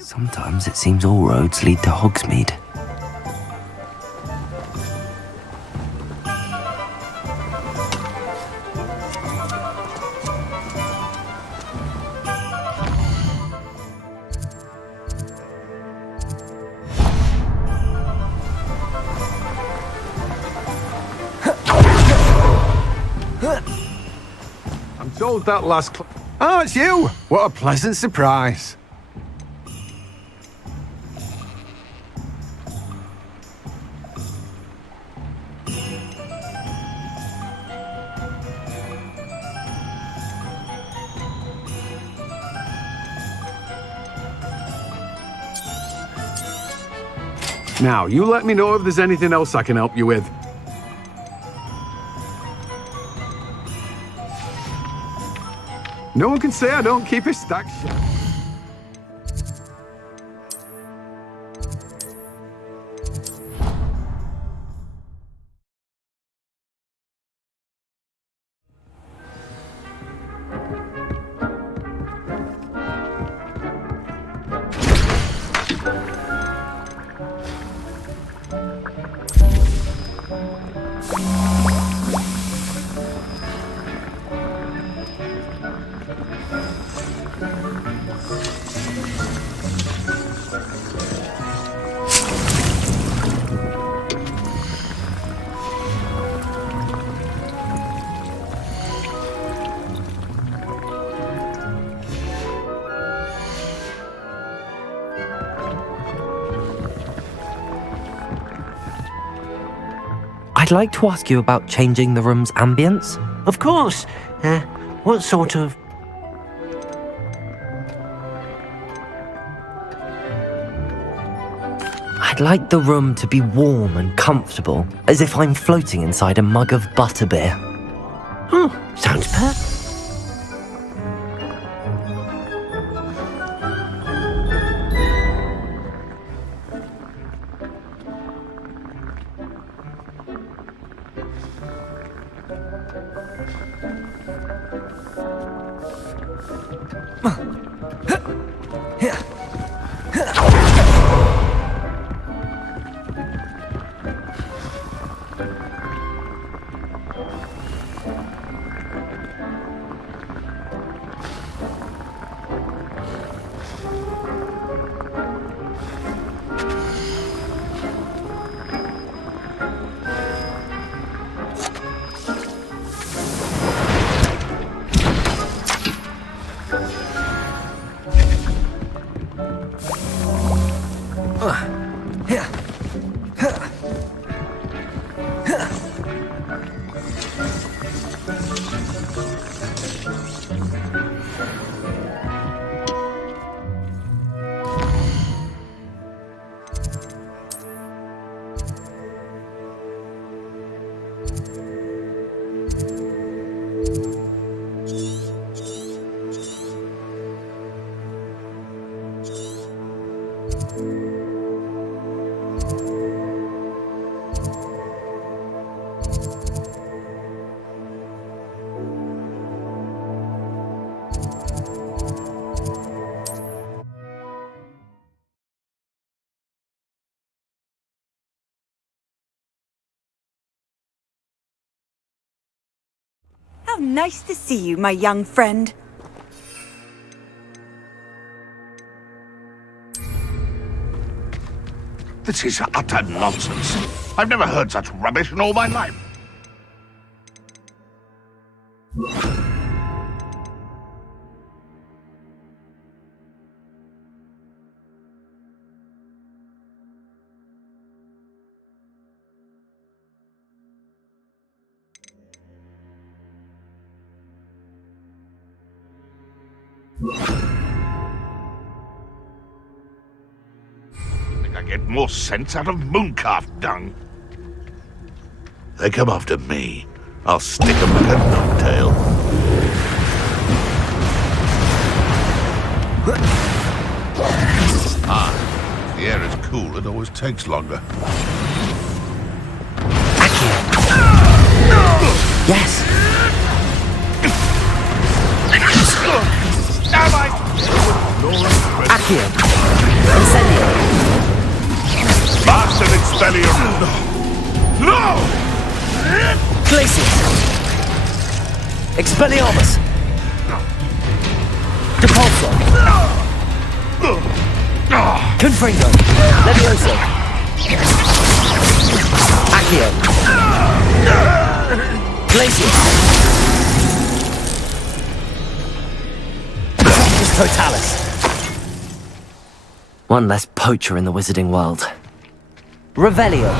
Sometimes it seems all roads lead to Hogsmeade. I'm told that last Oh, it's you! What a pleasant surprise. Now, you let me know if there's anything else I can help you with. No one can say I don't keep a stack shut. I'd like to ask you about changing the room's ambience. Of course. What sort of... I'd like the room to be warm and comfortable, as if I'm floating inside a mug of butterbeer. Sounds perfect. How nice to see you, my young friend. This is utter nonsense. I've never heard such rubbish in all my life. I get more sense out of mooncalf dung. They come after me. I'll stick them like a knobtail. Ah, the air is cool. It always takes longer. Yes. Accio. Incendio. Master Expellium! No! Glacius. Expelliarmus. Depulso. Confringo. Levioso. Accio. Glacius. Totalis. One less poacher in the wizarding world. Revelio.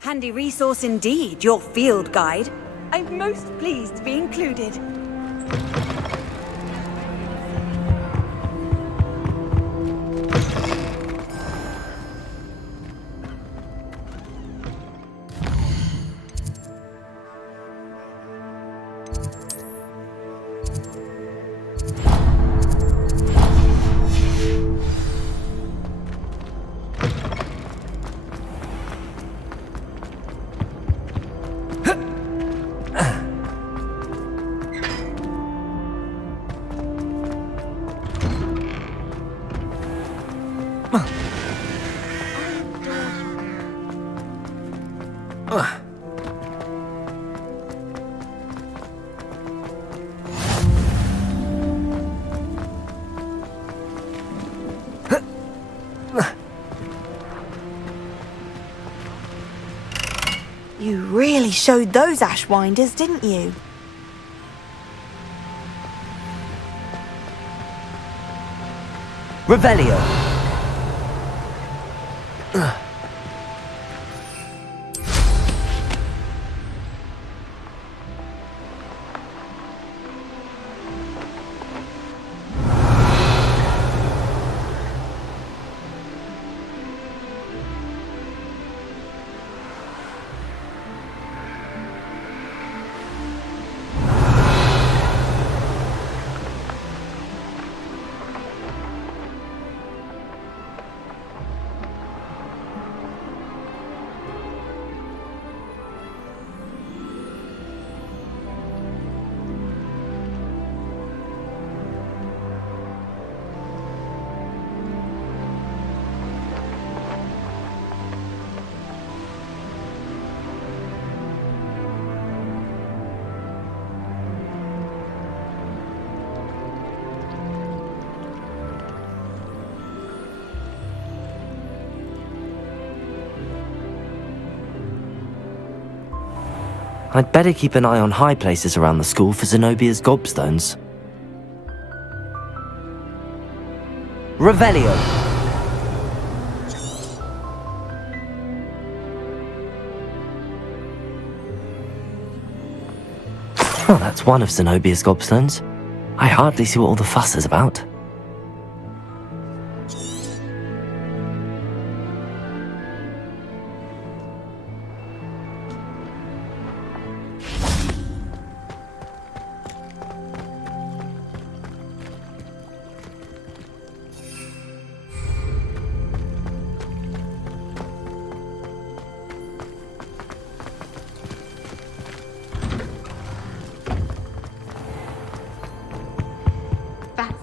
Handy resource indeed, your field guide. I'm most pleased to be included. You really showed those ashwinders, didn't you? Revelio. I'd better keep an eye on high places around the school for Zenobia's gobstones. Revelio. Oh, that's one of Zenobia's gobstones. I hardly see what all the fuss is about.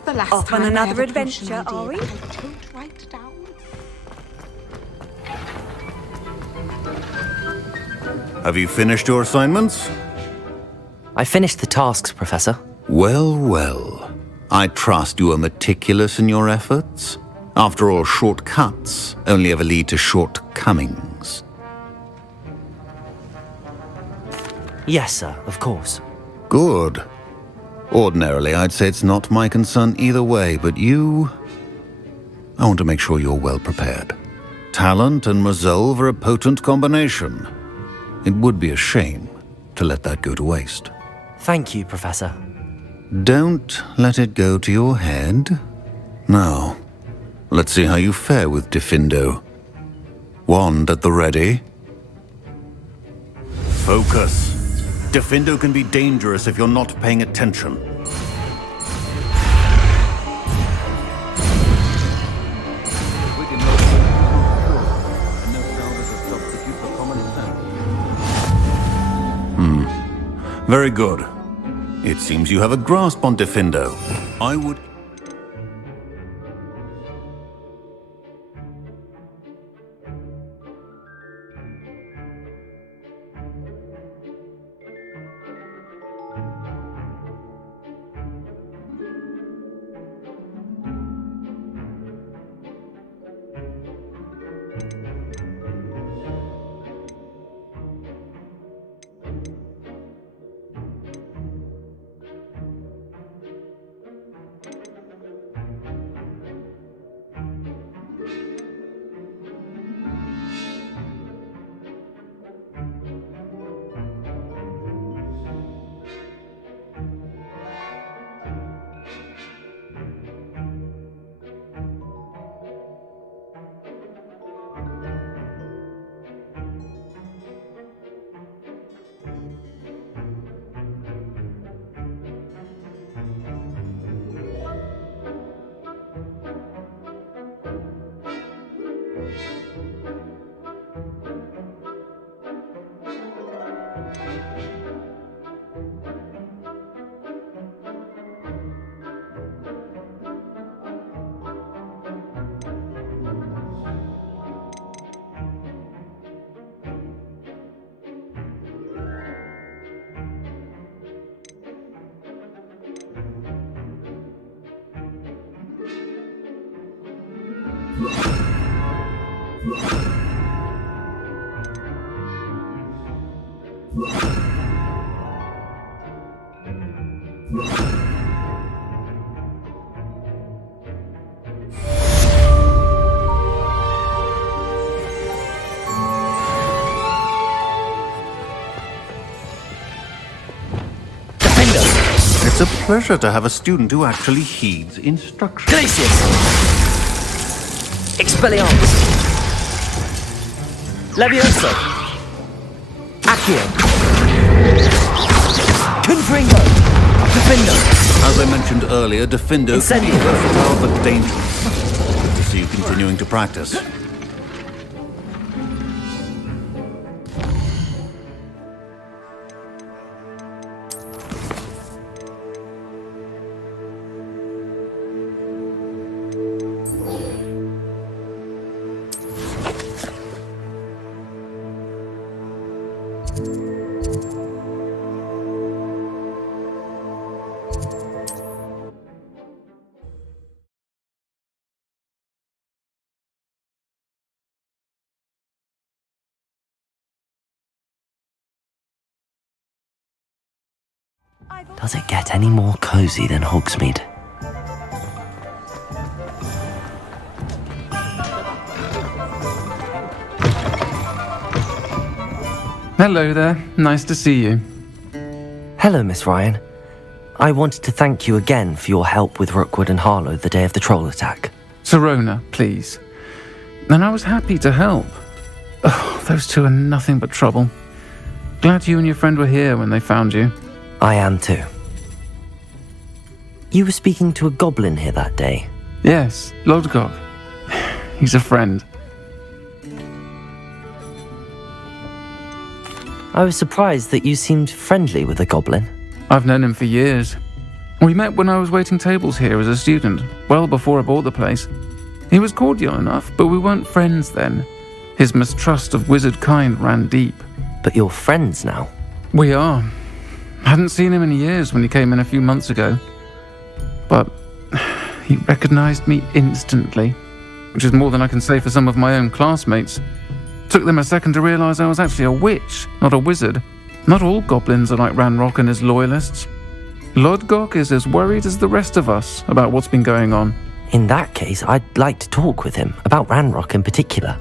The last Off on time I another had a potion adventure, are we? idea, I told right down. Have you finished your assignments? I finished the tasks, Professor. Well, well. I trust you are meticulous in your efforts. After all, shortcuts only ever lead to shortcomings. Yes, sir, of course. Good. Ordinarily, I'd say it's not my concern either way, but you... I want to make sure you're well prepared. Talent and resolve are a potent combination. It would be a shame to let that go to waste. Thank you, Professor. Don't let it go to your head. Now, let's see how you fare with Diffindo. Wand at the ready. Focus. Diffindo can be dangerous if you're not paying attention. Very good. It seems you have a grasp on Diffindo. I would... It's a pleasure to have a student who actually heeds instructions. Glacius! Expelliarmus! Levioso! Accio! Confringo! Diffindo! As I mentioned earlier, Diffindo can be Incendio! versatile but dangerous. Good to see you continuing to practice. Does it get any more cozy than Hogsmeade? Hello there. Nice to see you. Hello, Miss Ryan. I wanted to thank you again for your help with Rookwood and Harlow the day of the troll attack. Sirona, please. And I was happy to help. Oh, those two are nothing but trouble. Glad you and your friend were here when they found you. I am too. You were speaking to a goblin here that day? Yes, Lodgok. He's a friend. I was surprised that you seemed friendly with the goblin. I've known him for years. We met when I was waiting tables here as a student, well before I bought the place. He was cordial enough, but we weren't friends then. His mistrust of wizard kind ran deep. But you're friends now? We are. Hadn't seen him in years when he came in a few months ago. But he recognized me instantly, which is more than I can say for some of my own classmates. Took them a second to realize I was actually a witch, not a wizard. Not all goblins are like Ranrock and his loyalists. Lodgok is as worried as the rest of us about what's been going on. In that case, I'd like to talk with him, about Ranrock in particular.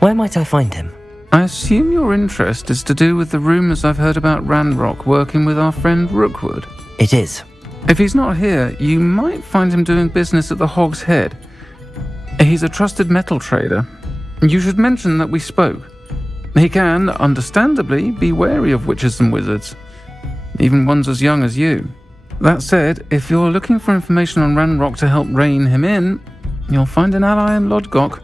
Where might I find him? I assume your interest is to do with the rumors I've heard about Ranrock working with our friend Rookwood. It is. If he's not here, you might find him doing business at the Hog's Head. He's a trusted metal trader. You should mention that we spoke. He can, understandably, be wary of witches and wizards, even ones as young as you. That said, if you're looking for information on Ranrock to help rein him in, you'll find an ally in Lodgok.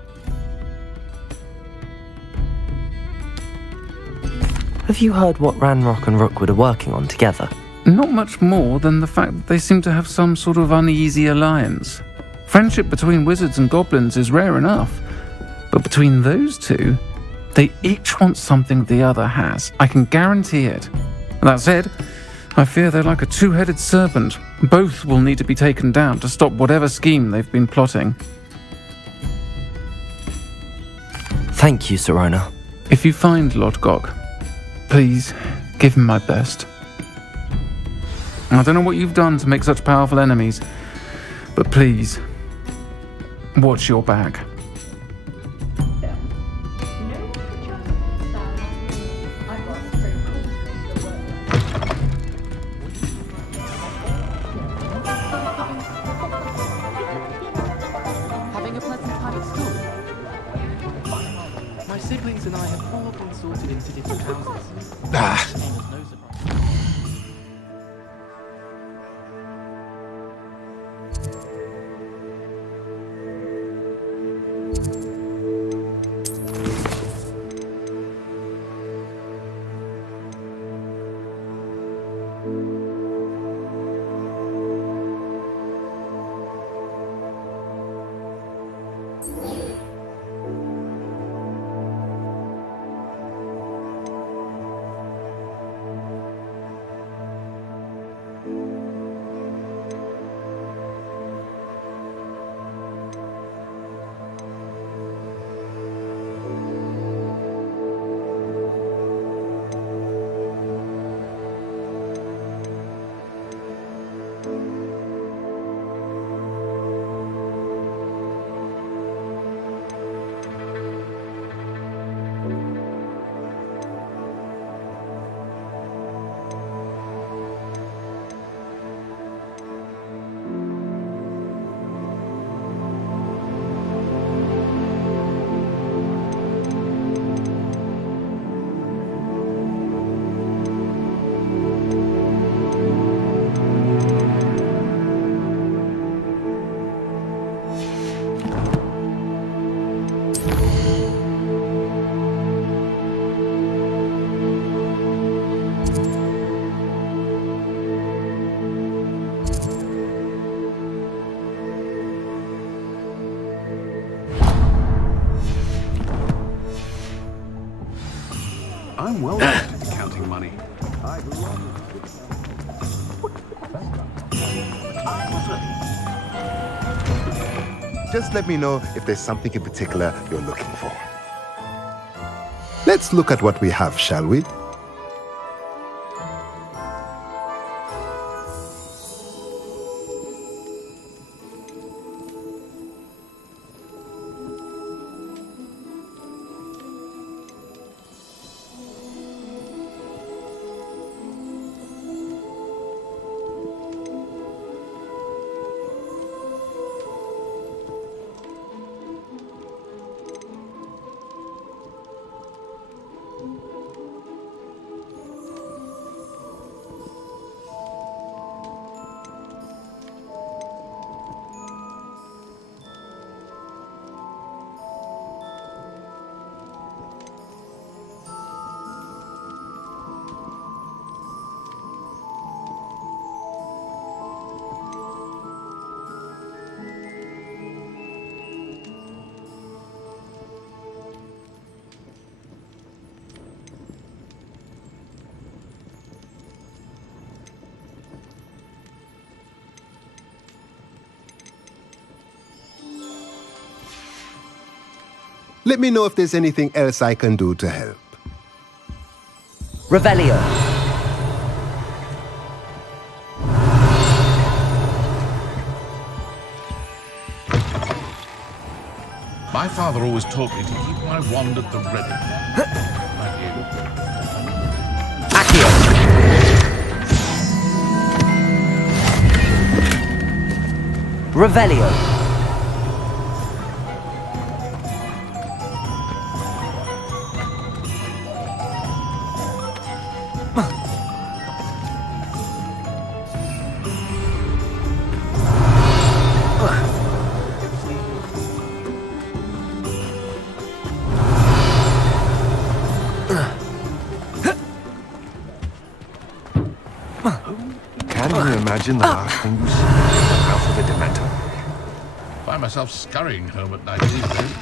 Have you heard what Ranrock and Rookwood are working on together? Not much more than the fact that they seem to have some sort of uneasy alliance. Friendship between wizards and goblins is rare enough, but between those two, they each want something the other has. I can guarantee it. That said, I fear they're like a two-headed serpent. Both will need to be taken down to stop whatever scheme they've been plotting. Thank you, Sirona. If you find Lodgok, please give him my best. I don't know what you've done to make such powerful enemies, but please, watch your back. Having a pleasant time at school? My siblings and I have all been sorted into different houses. I'm well versed at counting money. I'd love it. Just let me know if there's something in particular you're looking for. Let's look at what we have, shall we? Let me know if there's anything else I can do to help. Revelio. My father always taught me to keep my wand at the ready. Like you. Accio. Revelio. Can you imagine the last thing you see in the mouth of a Dementor? Find myself scurrying home at night these days.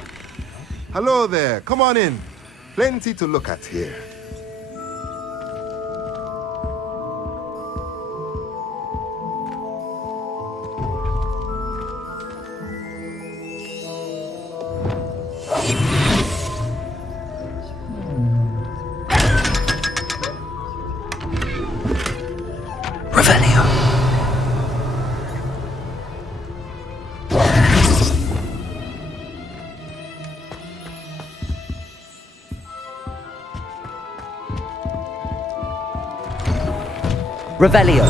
Hello there, come on in. Plenty to look at here. Revelio. Revelio.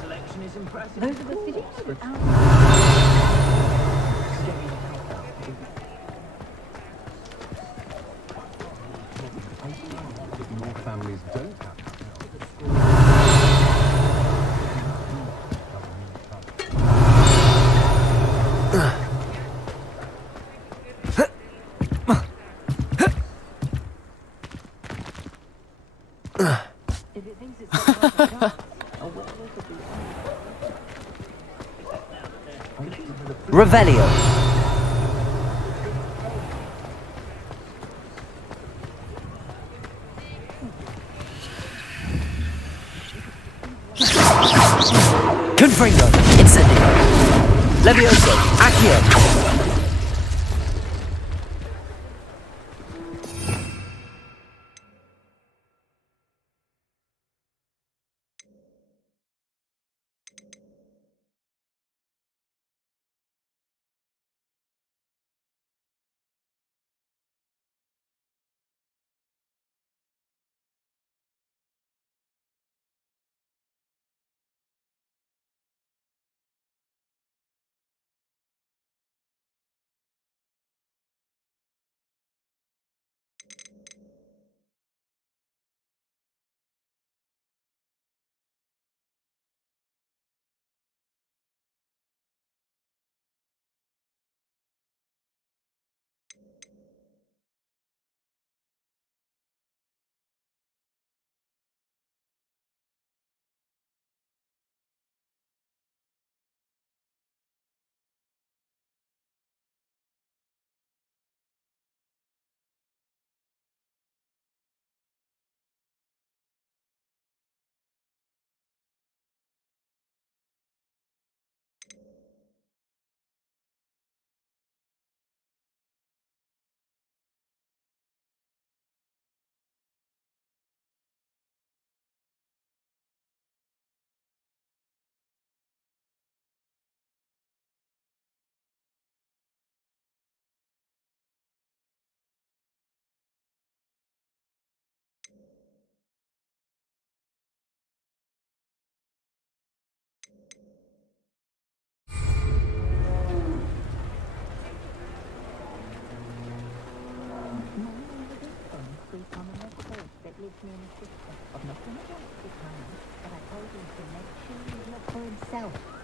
Selection is impressive. Those are the cities without... More families don't have. Revelio. Confringo. Incendio. Levioso. Accio.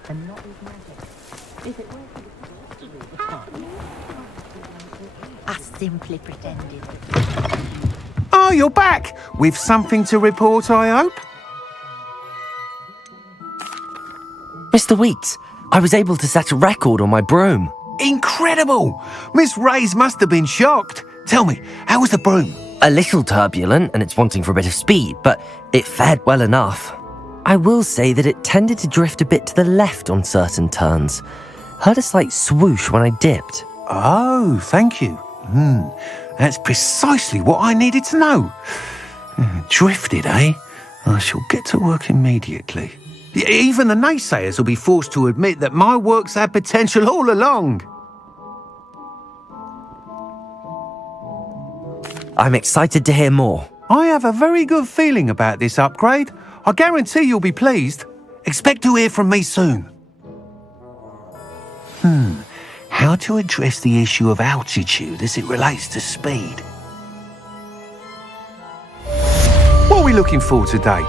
And not his magic. If it were I simply pretended. Oh, you're back! With something to report, I hope? Mr. Weeks, I was able to set a record on my broom. Incredible! Miss Reyes must have been shocked. Tell me, how was the broom? A little turbulent and it's wanting for a bit of speed, but it fared well enough. I will say that it tended to drift a bit to the left on certain turns. Heard a slight swoosh when I dipped. Oh, thank you. That's precisely what I needed to know. Drifted, eh? I shall get to work immediately. Even the naysayers will be forced to admit that my work's had potential all along. I'm excited to hear more. I have a very good feeling about this upgrade. I guarantee you'll be pleased. Expect to hear from me soon. How to address the issue of altitude as it relates to speed? What are we looking for today?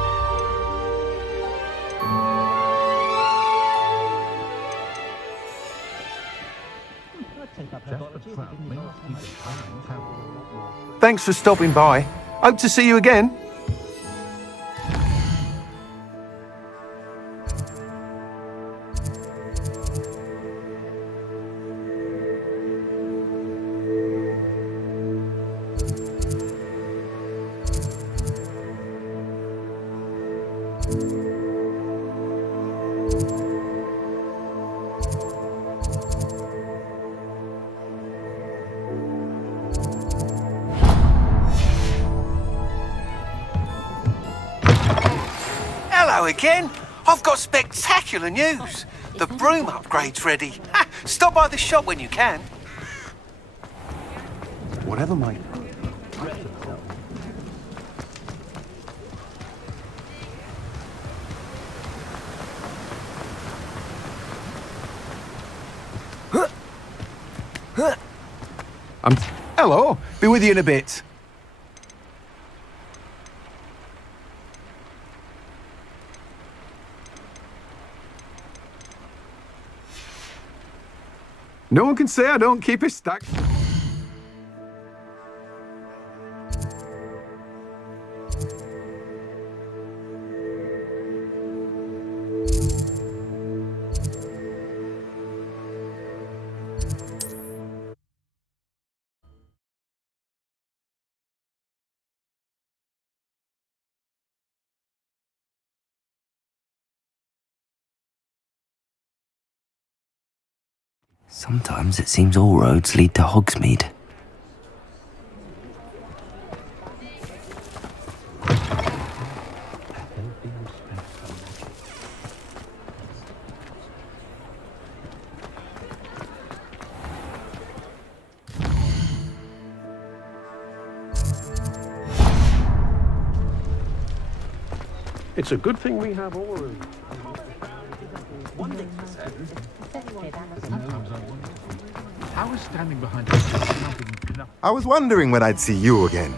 Thanks for stopping by. Hope to see you again. Hello again. I've got spectacular news. The broom upgrade's ready. Stop by the shop when you can. Whatever, mate. Hello. Be with you in a bit. No one can say I don't keep it stacked. Sometimes it seems all roads lead to Hogsmeade. It's a good thing we have all of them. I was standing behind I was wondering when I'd see you again.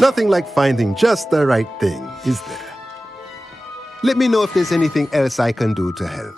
Nothing like finding just the right thing, is there? Let me know if there's anything else I can do to help.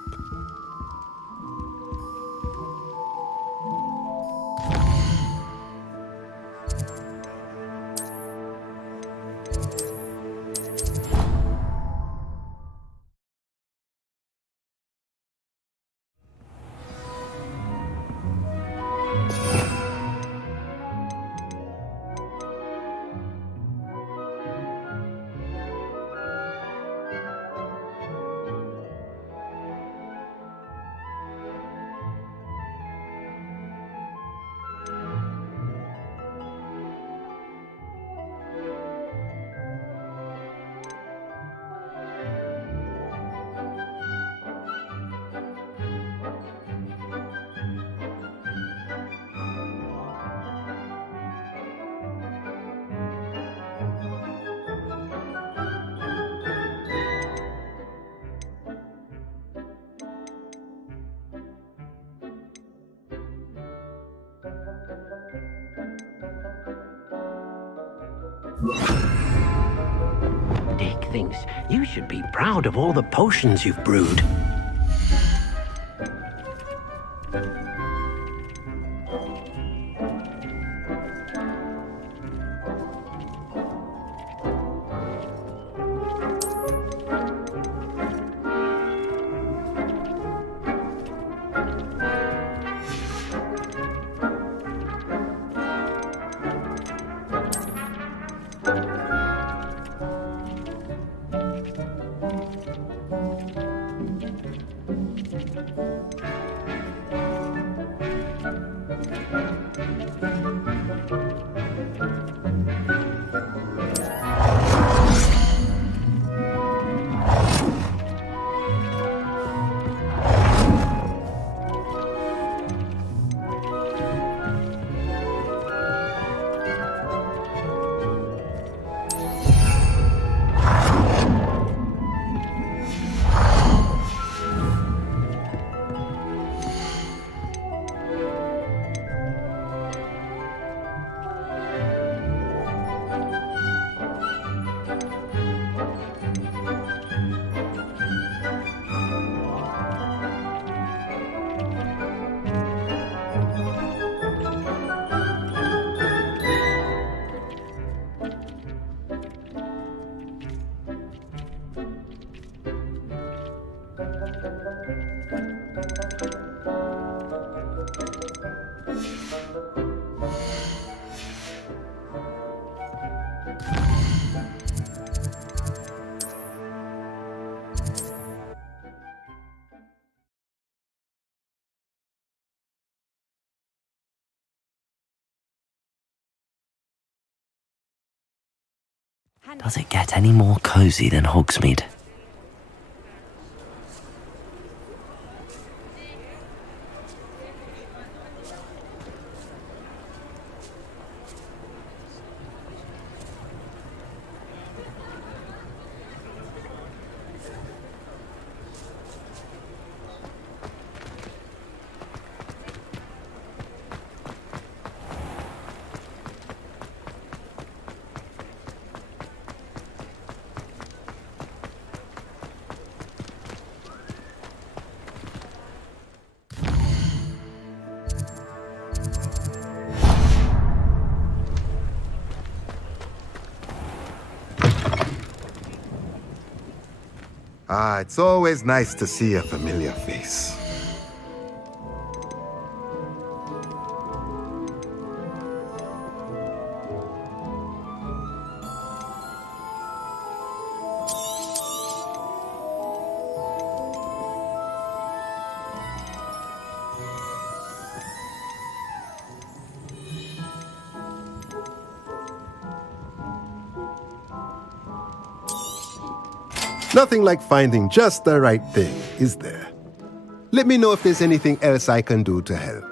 Dick thinks you should be proud of all the potions you've brewed. Does it get any more cozy than Hogsmeade? Ah, it's always nice to see a familiar face. Nothing like finding just the right thing, is there? Let me know if there's anything else I can do to help.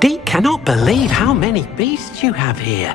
Dee cannot believe how many beasts you have here.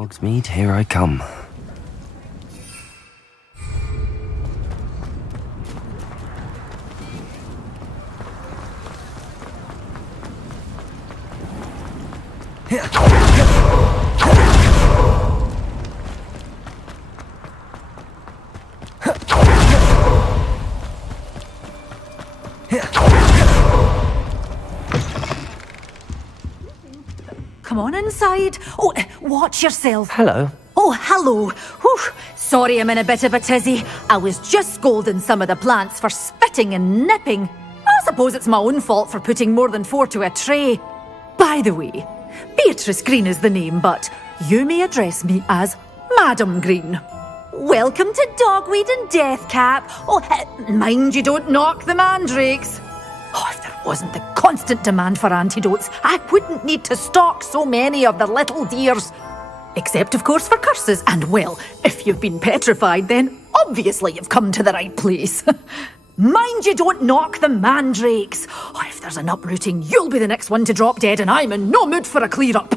Hogsmeade, here I come. Come on inside. Oh, watch yourself. Hello. Oh, hello. Whew. Sorry I'm in a bit of a tizzy. I was just scolding some of the plants for spitting and nipping. I suppose it's my own fault for putting more than 4 to a tray. By the way, Beatrice Green is the name, but you may address me as Madam Green. Welcome to Dogweed and Deathcap. Oh, mind you don't knock the mandrakes. Oh, if there wasn't the constant demand for antidotes, I wouldn't need to stock so many of the little dears. Except, of course, for curses. And, well, if you've been petrified, then obviously you've come to the right place. Mind you don't knock the mandrakes. Oh, if there's an uprooting, you'll be the next one to drop dead, and I'm in no mood for a clear-up.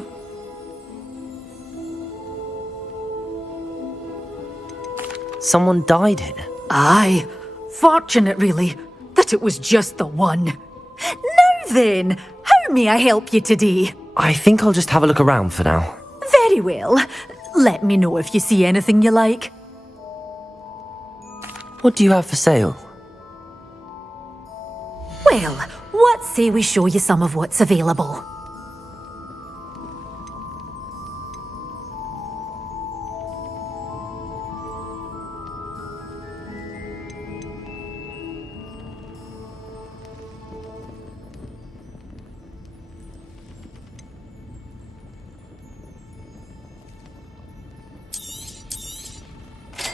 Someone died here? Aye. Fortunate, really, that it was just the one. Now then, how may I help you today? I think I'll just have a look around for now. Very well. Let me know if you see anything you like. What do you have for sale? Well, what say we show you some of what's available?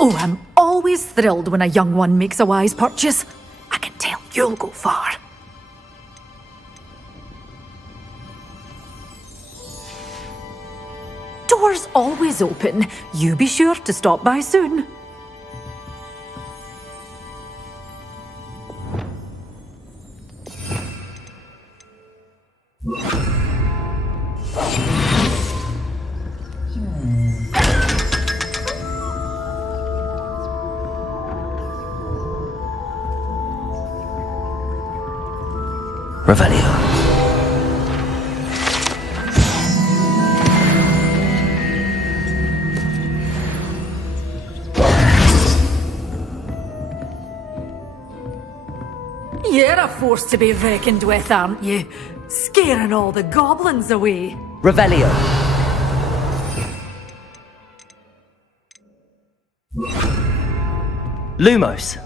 Oh, I'm always thrilled when a young one makes a wise purchase. I can tell you'll go far. Doors always open. You be sure to stop by soon. Revelio. You're a force to be reckoned with, aren't you? Scaring all the goblins away. Revelio. Lumos.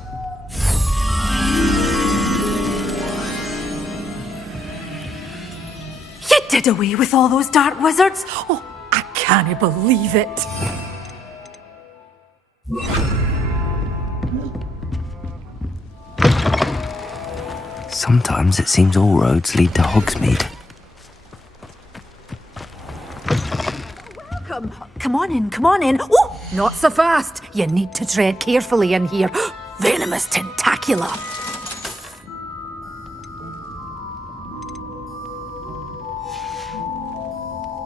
You did away with all those dark wizards? Oh, I can't believe it. Sometimes it seems all roads lead to Hogsmeade. Welcome. Come on in, come on in. Oh, not so fast. You need to tread carefully in here. Venomous tentacula.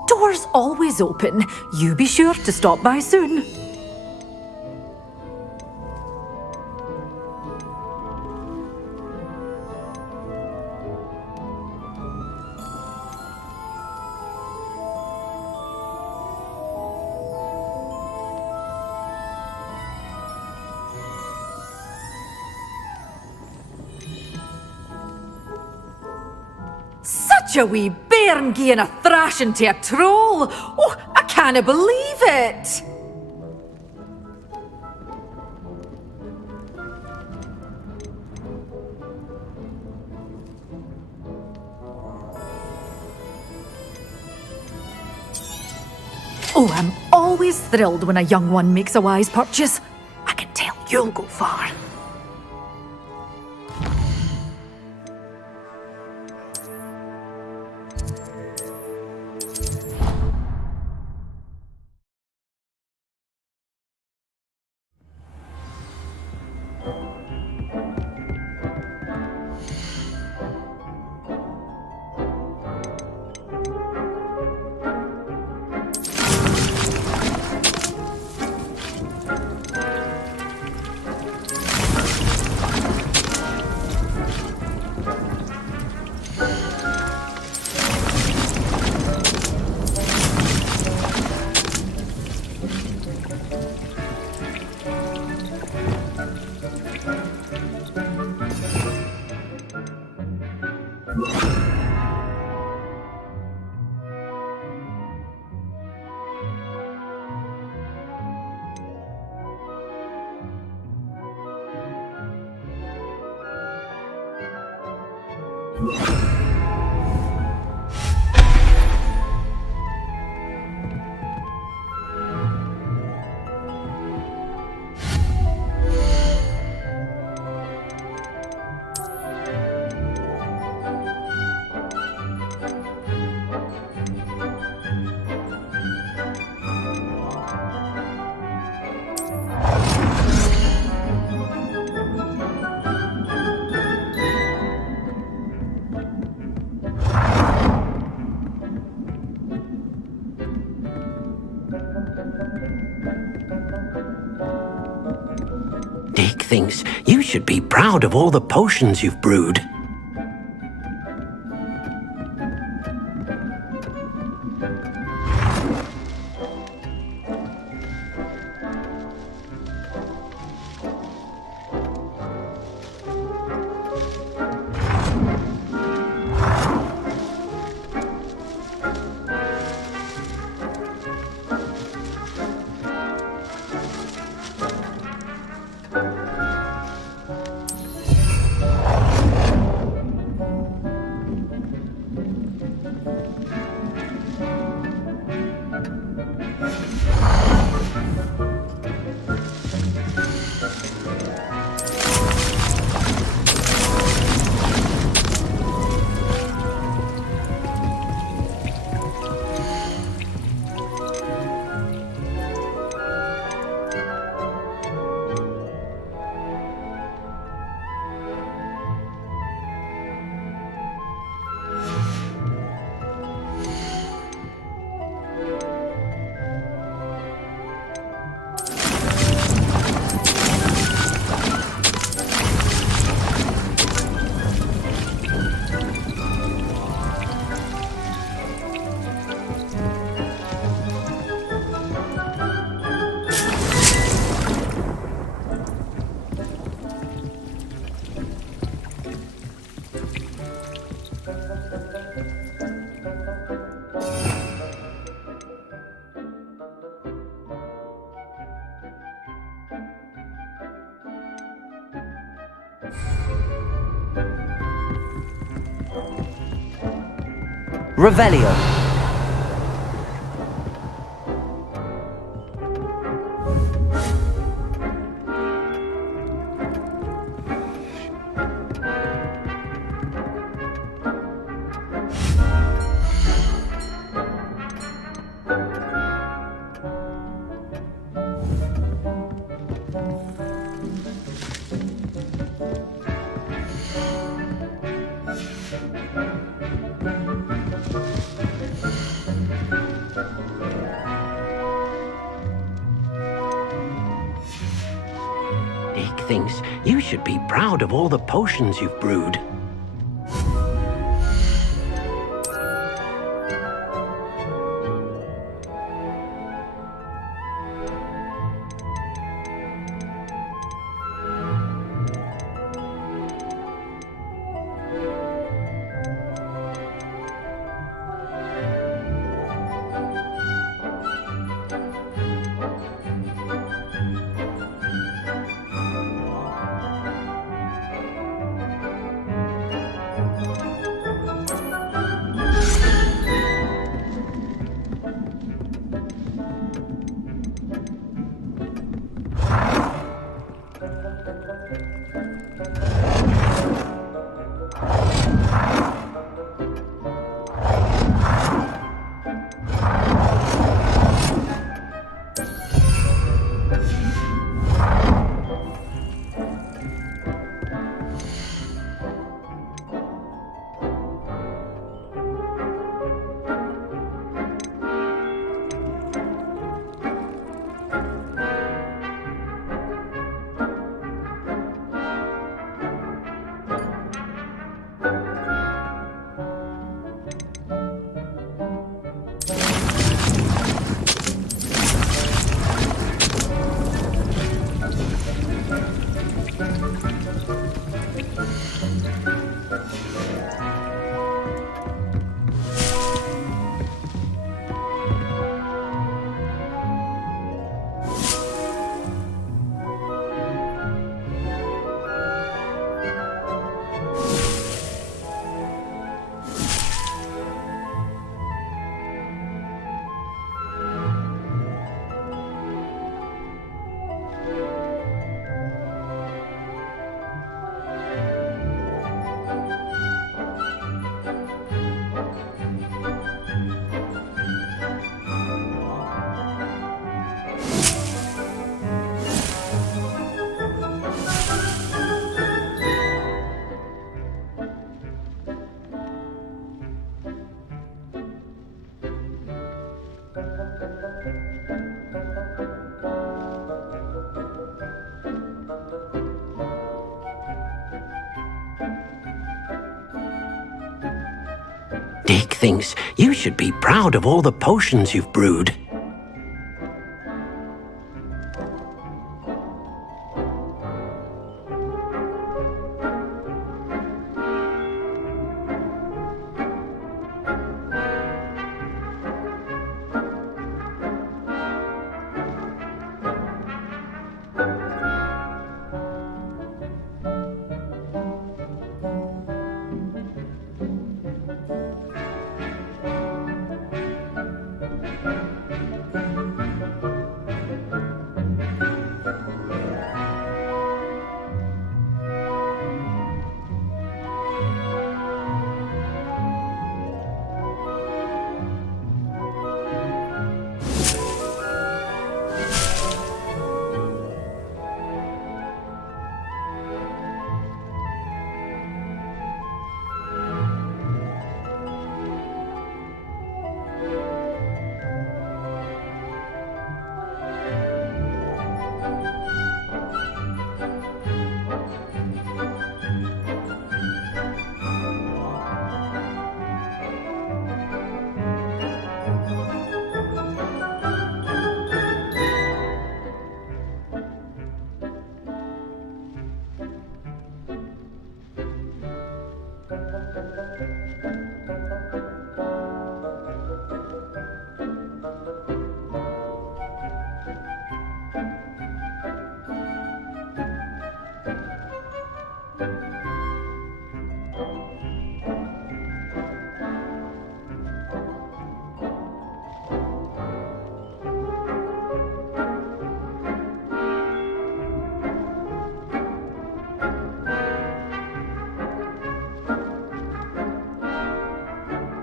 Doors always open. You be sure to stop by soon. Such a wee bairn gieing a thrashing to a troll. Oh, I can't believe it. Oh, I'm always thrilled when a young one makes a wise purchase. I can tell you'll go far. Dick thinks you should be proud of all the potions you've brewed. Revelio. Dick thinks you should be proud of all the potions you've brewed. Dick thinks you should be proud of all the potions you've brewed.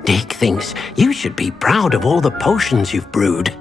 Dick thinks you should be proud of all the potions you've brewed.